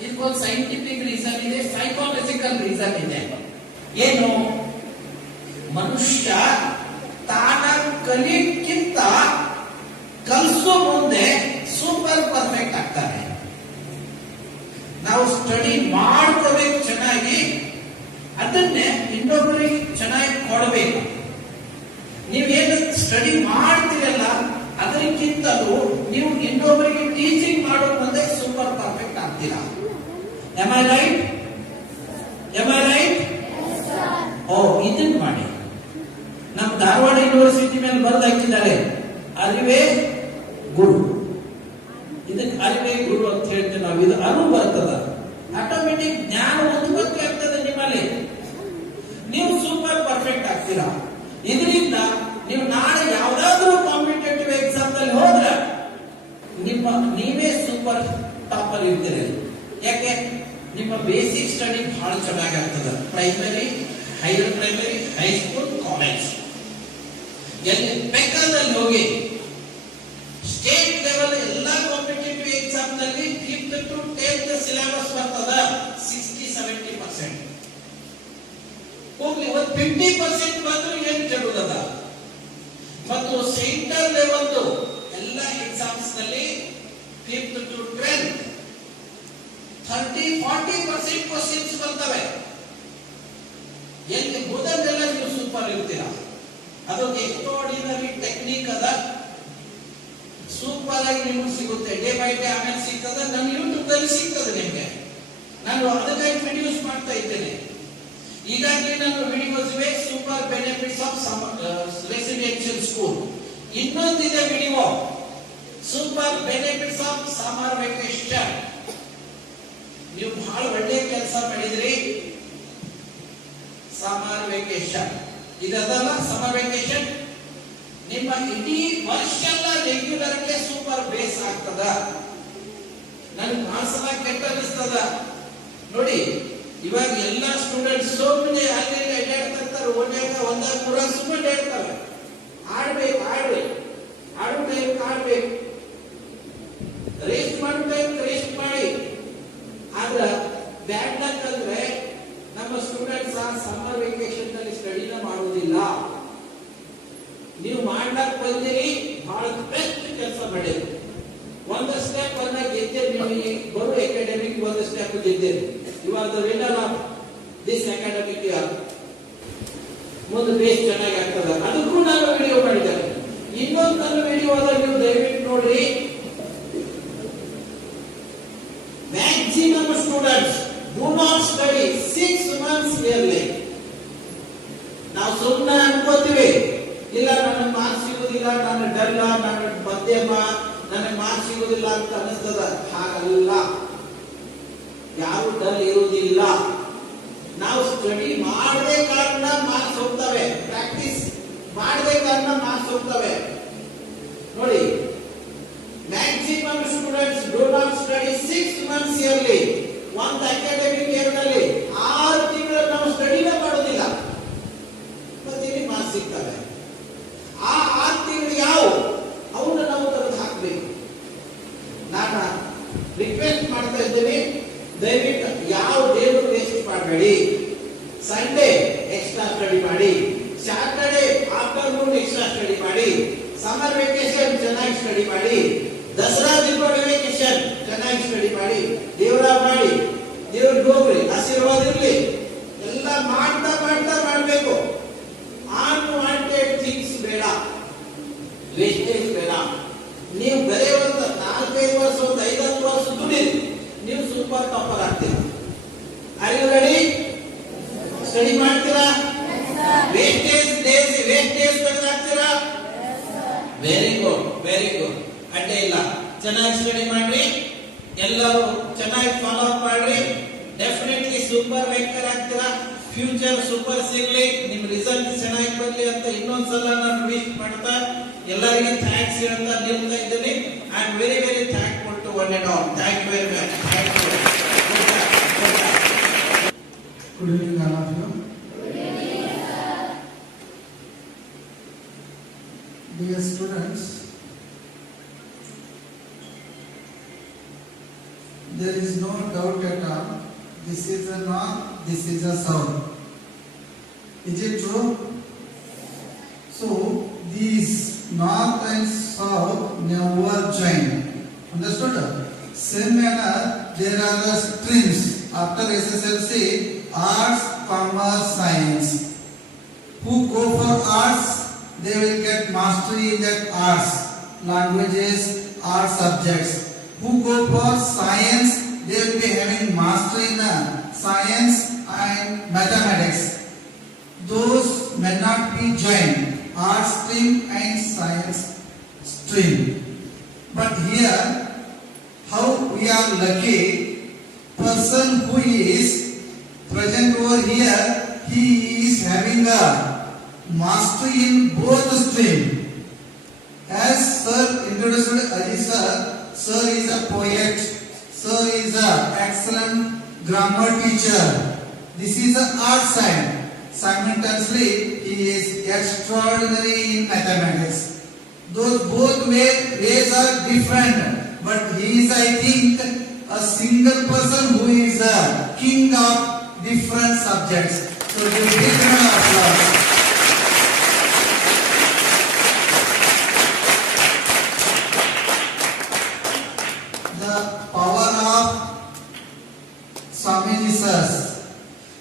ಇದಕ್ಕೊಂದು ಸೈಂಟಿಫಿಕ್ ರೀಸನ್ ಇದೆ, ಸೈಕಾಲಜಿಕಲ್ ರೀಸನ್ ಇದೆ. ಏನು, ಮನುಷ್ಯ ತಾನ ಕಲಿಯಕ್ಕಿಂತ ಕಲಿಸೋ ಮುಂದೆ ಸೂಪರ್ ಪರ್ಫೆಕ್ಟ್ ಆಗ್ತಾರೆ. ನಾವು ಸ್ಟಡಿ ಮಾಡ್ಕೋಬೇಕು ಚೆನ್ನಾಗಿ, ಅದನ್ನೇ ಇನ್ನೊಬ್ಬರಿಗೆ ಚೆನ್ನಾಗಿ ಕೊಡಬೇಕು. ನೀವೇನು ಸ್ಟಡಿ ಮಾಡ್ತೀರಲ್ಲ ಅದಕ್ಕಿಂತಲೂ ನೀವು ಇನ್ನೊಬ್ಬರಿಗೆ ಟೀಚಿಂಗ್ ಮಾಡೋ ಮುಂದೆ ಸೂಪರ್ ಪರ್ಫೆಕ್ಟ್ ಆಗ್ತೀರಾ. Am I right? Am I right? ಓ, ಇದನ್ನ ಮಾಡಿ. ನಮ್ಮ ಧಾರವಾಡ ಯೂನಿವರ್ಸಿಟಿ ಮೇಲೆ ಬರೆದು ಹಾಕಿದ್ದಾರೆ, ಅರಿವೇ ಗುರು. ಇದಕ್ಕೆ ಅರಿವೇ ಗುರು ಅಂತ ಹೇಳ್ತೀವಿ ನಾವು. ಇದು ಅರಿವು ಬರ್ತದ, ಆಟೋಮೆಟಿಕ್ ಜ್ಞಾನ ಉತ್ಪತ್ತಿ ಆಗ್ತದೆ ನಿಮ್ಮಲ್ಲಿ. ನೀವು ಸೂಪರ್ ಪರ್ಫೆಕ್ಟ್ ಆಗ್ತೀರಾ. ಇದರಿಂದ ನೀವು ನಾಳೆ ಯಾವ್ದಾದ್ರೂ ಕಾಂಪಿಟೇಟಿವ್ ಎಕ್ಸಾಮ್ ನಲ್ಲಿ ಹೋದ್ರೆ ನೀವೇ ಸೂಪರ್ ಟಾಪ್ ಅಲ್ಲಿ ಇರ್ತೀರಿ. ಯಾಕೆ? ನಿಮ್ಮ ಬೇಸಿಕ್ ಸ್ಟಡಿ ಬಹಳ ಚೆನ್ನಾಗಿ ಆಗ್ತದೆ. Primary, higher primary, high school, college ಎಲ್ಲಿ ಬೇಕಾದಲ್ಲಿ ಹೋಗಿ. ಸ್ಟೇಟ್ ಲೆವೆಲ್ ಎಲ್ಲಾ ಕಾಂಪಿಟೇಟಿವ್ ಎಕ್ಸಾಮ್ ನಲ್ಲಿ 5th to 10th ಸಿಲೆಬಸ್ ಬರ್ತದ 60-70%. ಹೋಗ್ಲಿ, ಒಂದು 50% ಬಂದ್ರು ಏನು ಕೇಳುವುದದ. ಮತ್ತು ಸೆಂಟರ್ ಲೆವೆಲ್ ಎಲ್ಲ ಎಕ್ಸಾಮ್ಸ್ ನಲ್ಲಿ 5th to 12th 30-40% ಕ್ವಶನ್ಸ್ ಬರ್ತವೆ. ಎಲ್ಲಿ ಓದೋದೆಲ್ಲ ನೀವು ಸೂಪರ್ ಇರ್ತೀರಾ. ಅದೊಂದು ಎಕ್ಸ್ಟ್ರಾರ್ಡಿನರಿ ಟೆಕ್ನಿಕ್ ಅದ. ಸೂಪರ್ ಆಗಿ ನಿಮ್ಗೆ ಸಿಗುತ್ತೆ ಡೇ ಬೈ ಡೇ. ಆಮೇಲೆ ಸಿಗ್ತದೆ, ನನ್ನ ಯೂಟ್ಯೂಬ್ ನಲ್ಲಿ ಸಿಗ್ತದೆ ನಿಮ್ಗೆ. ನಾನು ಅದಕ್ಕಾಗಿ ವಿಡಿಯೋಸ್ ಮಾಡ್ತಾ ಇದ್ದೇನೆ. ಈಗಾಗಲೇ ನನ್ನ ವಿಡಿಯೋಸ್ ಇವೆ, super benefits of residential school. ಇನ್ನೊಂದಿದೆ video, super benefits of summer vacation. ನೀವು ಬಹಳ ಒಳ್ಳೆ ಕೆಲಸ ಮಾಡಿದ್ರಿ. ಸಮ್ಮರ್ ವೆಕೇಶನ್ ಇದಲ್ಲ, ಸಮ್ಮರ್ ವೆಕೇಶನ್ ನಿಮ್ಮ ಇಡೀ ವರ್ಷ ಎಲ್ಲ ರೆಗ್ಯುಲರ್ ಗೆ ಸೂಪರ್ ಬೇಸ್ ಆಗ್ತದ. ನನಗೆ ಮಾಸಲ ಕೆಟ್ಟ ಅನಿಸ್ತದ ನೋಡಿ. ಇವಾಗ ಎಲ್ಲ ಸ್ಟೂಡೆಂಟ್ಸ್ ಸುಮ್ಮನೆ ಅಲ್ಲಿ ಅಡ್ಡಾಡ್ತಿರ್ತಾರೆ. ಓಣ್ಯಾಗ ಒಂದಾಗ ಪುರ ಸುಮ್ಮನೆ ಹೇಳ್ತಾರೆ. ಆಡ್ಬೇಕು, ಆಡೋ ಟೈಮ್ ಆಡ್ಬೇಕು, ರೆಸ್ಟ್ ಮಾಡೋ ಟೈಮ್ ರೆಸ್ಟ್ ಮಾಡಿ. ಆದ್ರ ಬ್ಯಾಡ್ ಲಕ್ ಅಂದ್ರೆ ನಮ್ಮ ಸ್ಟೂಡೆಂಟ್ಸ್ ಆ ಸಮ್ಮರ್ ವೆಕೇಶನ್ ನಲ್ಲಿ ಸ್ಟಡಿನ ಮಾಡುವುದಿಲ್ಲ. ನೀವು ಮಾಡ್ಲಾಕ್ ಬಂದಿರಿ, ಬಹಳ ಬೆಸ್ಟ್ ಕೆಲಸ ಮಾಡಿರಿ. ಒಂದು ಸ್ಟೆಪ್ ಅನ್ನ ಗೆದ್ದಿರಿ. ನೀವು ಈ ಬರೋ ಅಕಾಡೆಮಿಕ್ ಒಂದು ಸ್ಟೆಪ್ ಗೆದ್ದಿರಿ. You are the winner of this academic year. ಮುಂದೆ ಬೇಸ್ ಚೆನ್ನಾಗಿ ಆಗ್ತದೆ. ಅದಕ್ಕೂ ನಾನು ವಿಡಿಯೋ ಮಾಡಿದ್ದೇನೆ. ಇನ್ನೊಂದು ನನ್ನ ವಿಡಿಯೋ ಅದ, ನೀವು ದಯವಿಟ್ಟು ನೋಡ್ರಿ. Maximum students do not study 6 months yearly. ನಾವು ಸುಮ್ಮನೆ ಅನ್ಕೋತೀವಿ, ಇಲ್ಲ ನನಗೆ ಮಾರ್ಕ್ಸ್ ಸಿಗುದಿಲ್ಲ, ನಾನು ಡಲ್ಲ, ನಾನು ಮಧ್ಯಮ, ನನಗೆ ಮಾರ್ಕ್ಸ್ ಸಿಗುದಿಲ್ಲ ಅಂತ ಅನಿಸ್ತದ. ಹಾಗಲ್ಲ, ಯಾರು ಡಲ್ ಇರುವುದಿಲ್ಲ. ನಾವು ಸ್ಟಡಿ ಮಾಡದೇ ಕಾರಣ ಮಾರ್ಕ್ಸ್ ಹೋಗ್ತವೆ, ಪ್ರಾಕ್ಟೀಸ್ ಮಾಡದೇ ಕಾರಣ ಮಾರ್ಕ್ಸ್ ಹೋಗ್ತವೆ. ನೋಡಿ, maximum students do not study 6 months yearly. ಒಂದು ಅಕಾಡೆಮಿಕ್ ಇಯರ್ ನಲ್ಲಿ 6 ತಿಂಗಳು ನಾವು ಸ್ಟಡಿನೇ ಮಾಡೋದಿಲ್ಲ, ಮತ್ತೆ ಮಾರ್ಕ್ಸ್ ಸಿಗ್ತವೆ. ಆ 6 ತಿಂಗಳು ಯಾವ ಅವನ್ನ ನಾವು ತೆಗೆದು ಹಾಕಬೇಕು. ನಾನು ರಿಕ್ವೆಸ್ಟ್ ಮಾಡ್ತಾ ಇದ್ದೀನಿ, ದಯವಿಟ್ಟು ಯಾವ ಡೇನು ವೇಸ್ಟ್ ಮಾಡಬೇಡಿ. ಸಂಡೇ ಎಕ್ಸ್ಟ್ರಾ ಸ್ಟಡಿ ಮಾಡಿ, ಸ್ಯಾಟರ್ಡೇ ಆಫ್ಟರ್ನೂನ್ ಎಕ್ಸ್ಟ್ರಾ ಸ್ಟಡಿ ಮಾಡಿ, ಸಮ್ಮರ್ ವೆಕೇಶನ್ ಚೆನ್ನಾಗಿ ಸ್ಟಡಿ ಮಾಡಿ, ದಸರಾ ದೀಪಾವಳಿ ವೆಕೇಶನ್ ಚೆನ್ನಾಗಿ ಸ್ಟಡಿ ಮಾಡಿ, ದೇವರ ಮಾಡಿ, ದೇವ್ರಿಗೆ ಹೋಗ್ರಿ, ಆಶೀರ್ವಾದ ಇರ್ಲಿ. ಎಲ್ಲ ಮಾಡ್ತಾ ಮಾಡ್ತಾ ಮಾಡಬೇಕು. ಅನ್ವಾಂಟೆಡ್ ಥಿಂಗ್ಸ್ ಬೇಡ, ವೇಸ್ಟೇಜ್ ಬೇಡ. ನೀವು ಬರೀ ಒಂದು 4-5 ವರ್ಷ, ಒಂದು 5-10 ವರ್ಷ ದುಡಿರಿ, ನೀವು ಸೂಪರ್ ಟಾಪರ್ ಆಗ್ತೀರಾ. Are you ready? ಸ್ಟಡಿ ಮಾಡ್ತೀರಾ? ವೇಸ್ಟೇಜ್ ಡೇಸ್, ವೇಸ್ಟೇಜ್ ತೆಗೆದಾಕ್ತೀರಾ? Very good, very good. ಅಡ್ಡೆ ಇಲ್ಲ. ಚೆನ್ನಾಗಿ ಸ್ಟಡಿ ಮಾಡ್ರಿ, ಎಲ್ಲರೂ ಚೆನ್ನಾಗಿ ಫಾಲೋ ಅಪ್ ಮಾಡ್ರಿ. ಡೆಫಿನೆಟ್ಲಿ ಸೂಪರ್ ರ್ಯಾಂಕರ್ ಆಗ್ತೀರಾ. ಫ್ಯೂಚರ್ ಸೂಪರ್ ಸಿಗ್ಲಿ, ನಿಮ್ ರಿಸಲ್ಟ್ ಚೆನ್ನಾಗಿ ಬರ್ಲಿ ಅಂತ ಇನ್ನೊಂದ್ಸಲ ನಾನು ವಿಶ್ ಮಾಡ್ತಾ ಎಲ್ಲರಿಗೂ ಥ್ಯಾಂಕ್ಸ್ ಹೇಳ್ತಾ ನಿಲ್ತಾ ಇದ್ದೀನಿ. I am very very thankful to one and all. Thank you very much. Good evening, all of you. Dear students, there is no doubt at all. This is a north, this is a south. Is it true? So these north and south never join. Understood? Same manner, there are the streams after SSLC: arts, commerce, science. Who go for arts, they will get mastery in that arts, languages, art subjects. Who go for science, they will be having mastery in science and mathematics. Those may not be joined, art stream and science stream. But here, how we are lucky, person who is present over here, he is having a mastery in both stream. As sir introduced Ajit sir is a poet, sir is an excellent grammar teacher. This is the art side. Simultaneously, he is extraordinary in mathematics. Those both ways are different, but he is, I think, a single person who is a king of different subjects. So, give a big round of applause. The power of Swamiji sirs.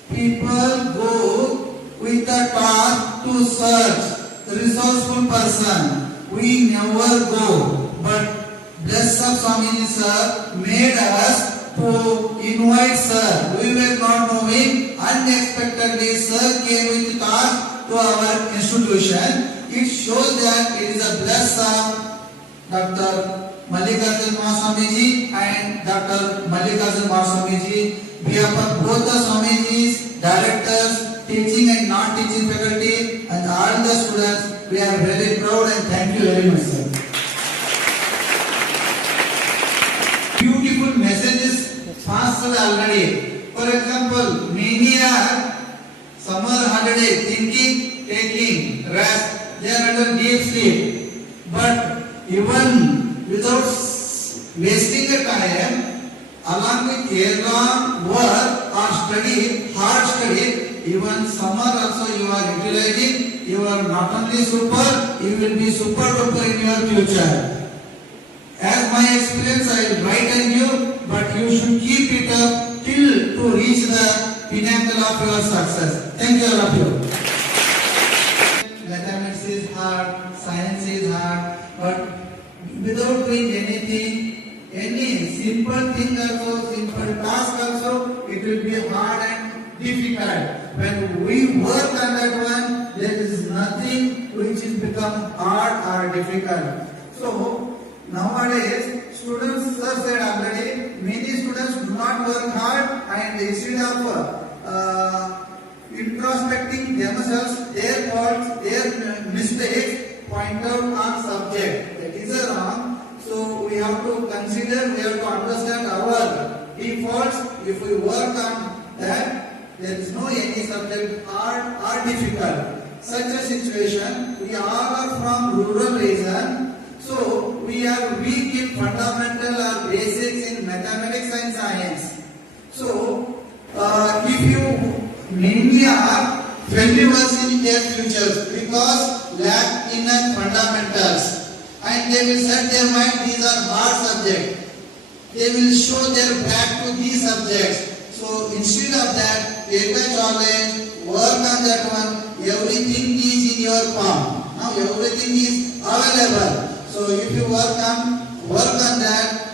People go with a task to search resourceful person. We never go, but bless of Swamiji sir made us to invite sir. We were not knowing. Unexpectedly, sir came with task to our institution. It shows that it is a bless of Dr. Mallikarjun Swamiji and Dr. Mallikarjun Swamiji. We have both the Swamijis, directors, teaching and non-teaching faculty, and all the students. We are very proud and thank you very much, sir. Beautiful messages passed already. For example, many are summer holiday thinking, taking rest. They are under deep sleep. But even without wasting the time, along with year-long work or study, hard study, even summer also you are utilizing. You are not only super, you will be super duper in your future. As my experience, I will write on you, but you should keep it up till to reach the pinnacle of your success. Thank you, all of you. Mathematics is hard, science is hard, but without doing anything, any simple thing also, simple task also, it will be hard and difficult. When we work on that one, there is nothing which is become hard or difficult. So nowadays, students, sir said already, many students do not work hard, and instead of introspecting themselves, their faults, their mistakes, point out on subject. That is wrong. So we have to consider, we have to understand our defaults. If we work on that, there is no any subject hard or difficult. Such a situation, we all are from rural region, so we are weak in fundamental or basics in mathematics and science. So if you mainly are failures in their futures because lack in fundamentals, and they will set their mind these are hard subjects. They will show their back to these subjects. So instead of that, take a challenge, work on that one. Everything is in your palm. Now everything is available. So if you work on that,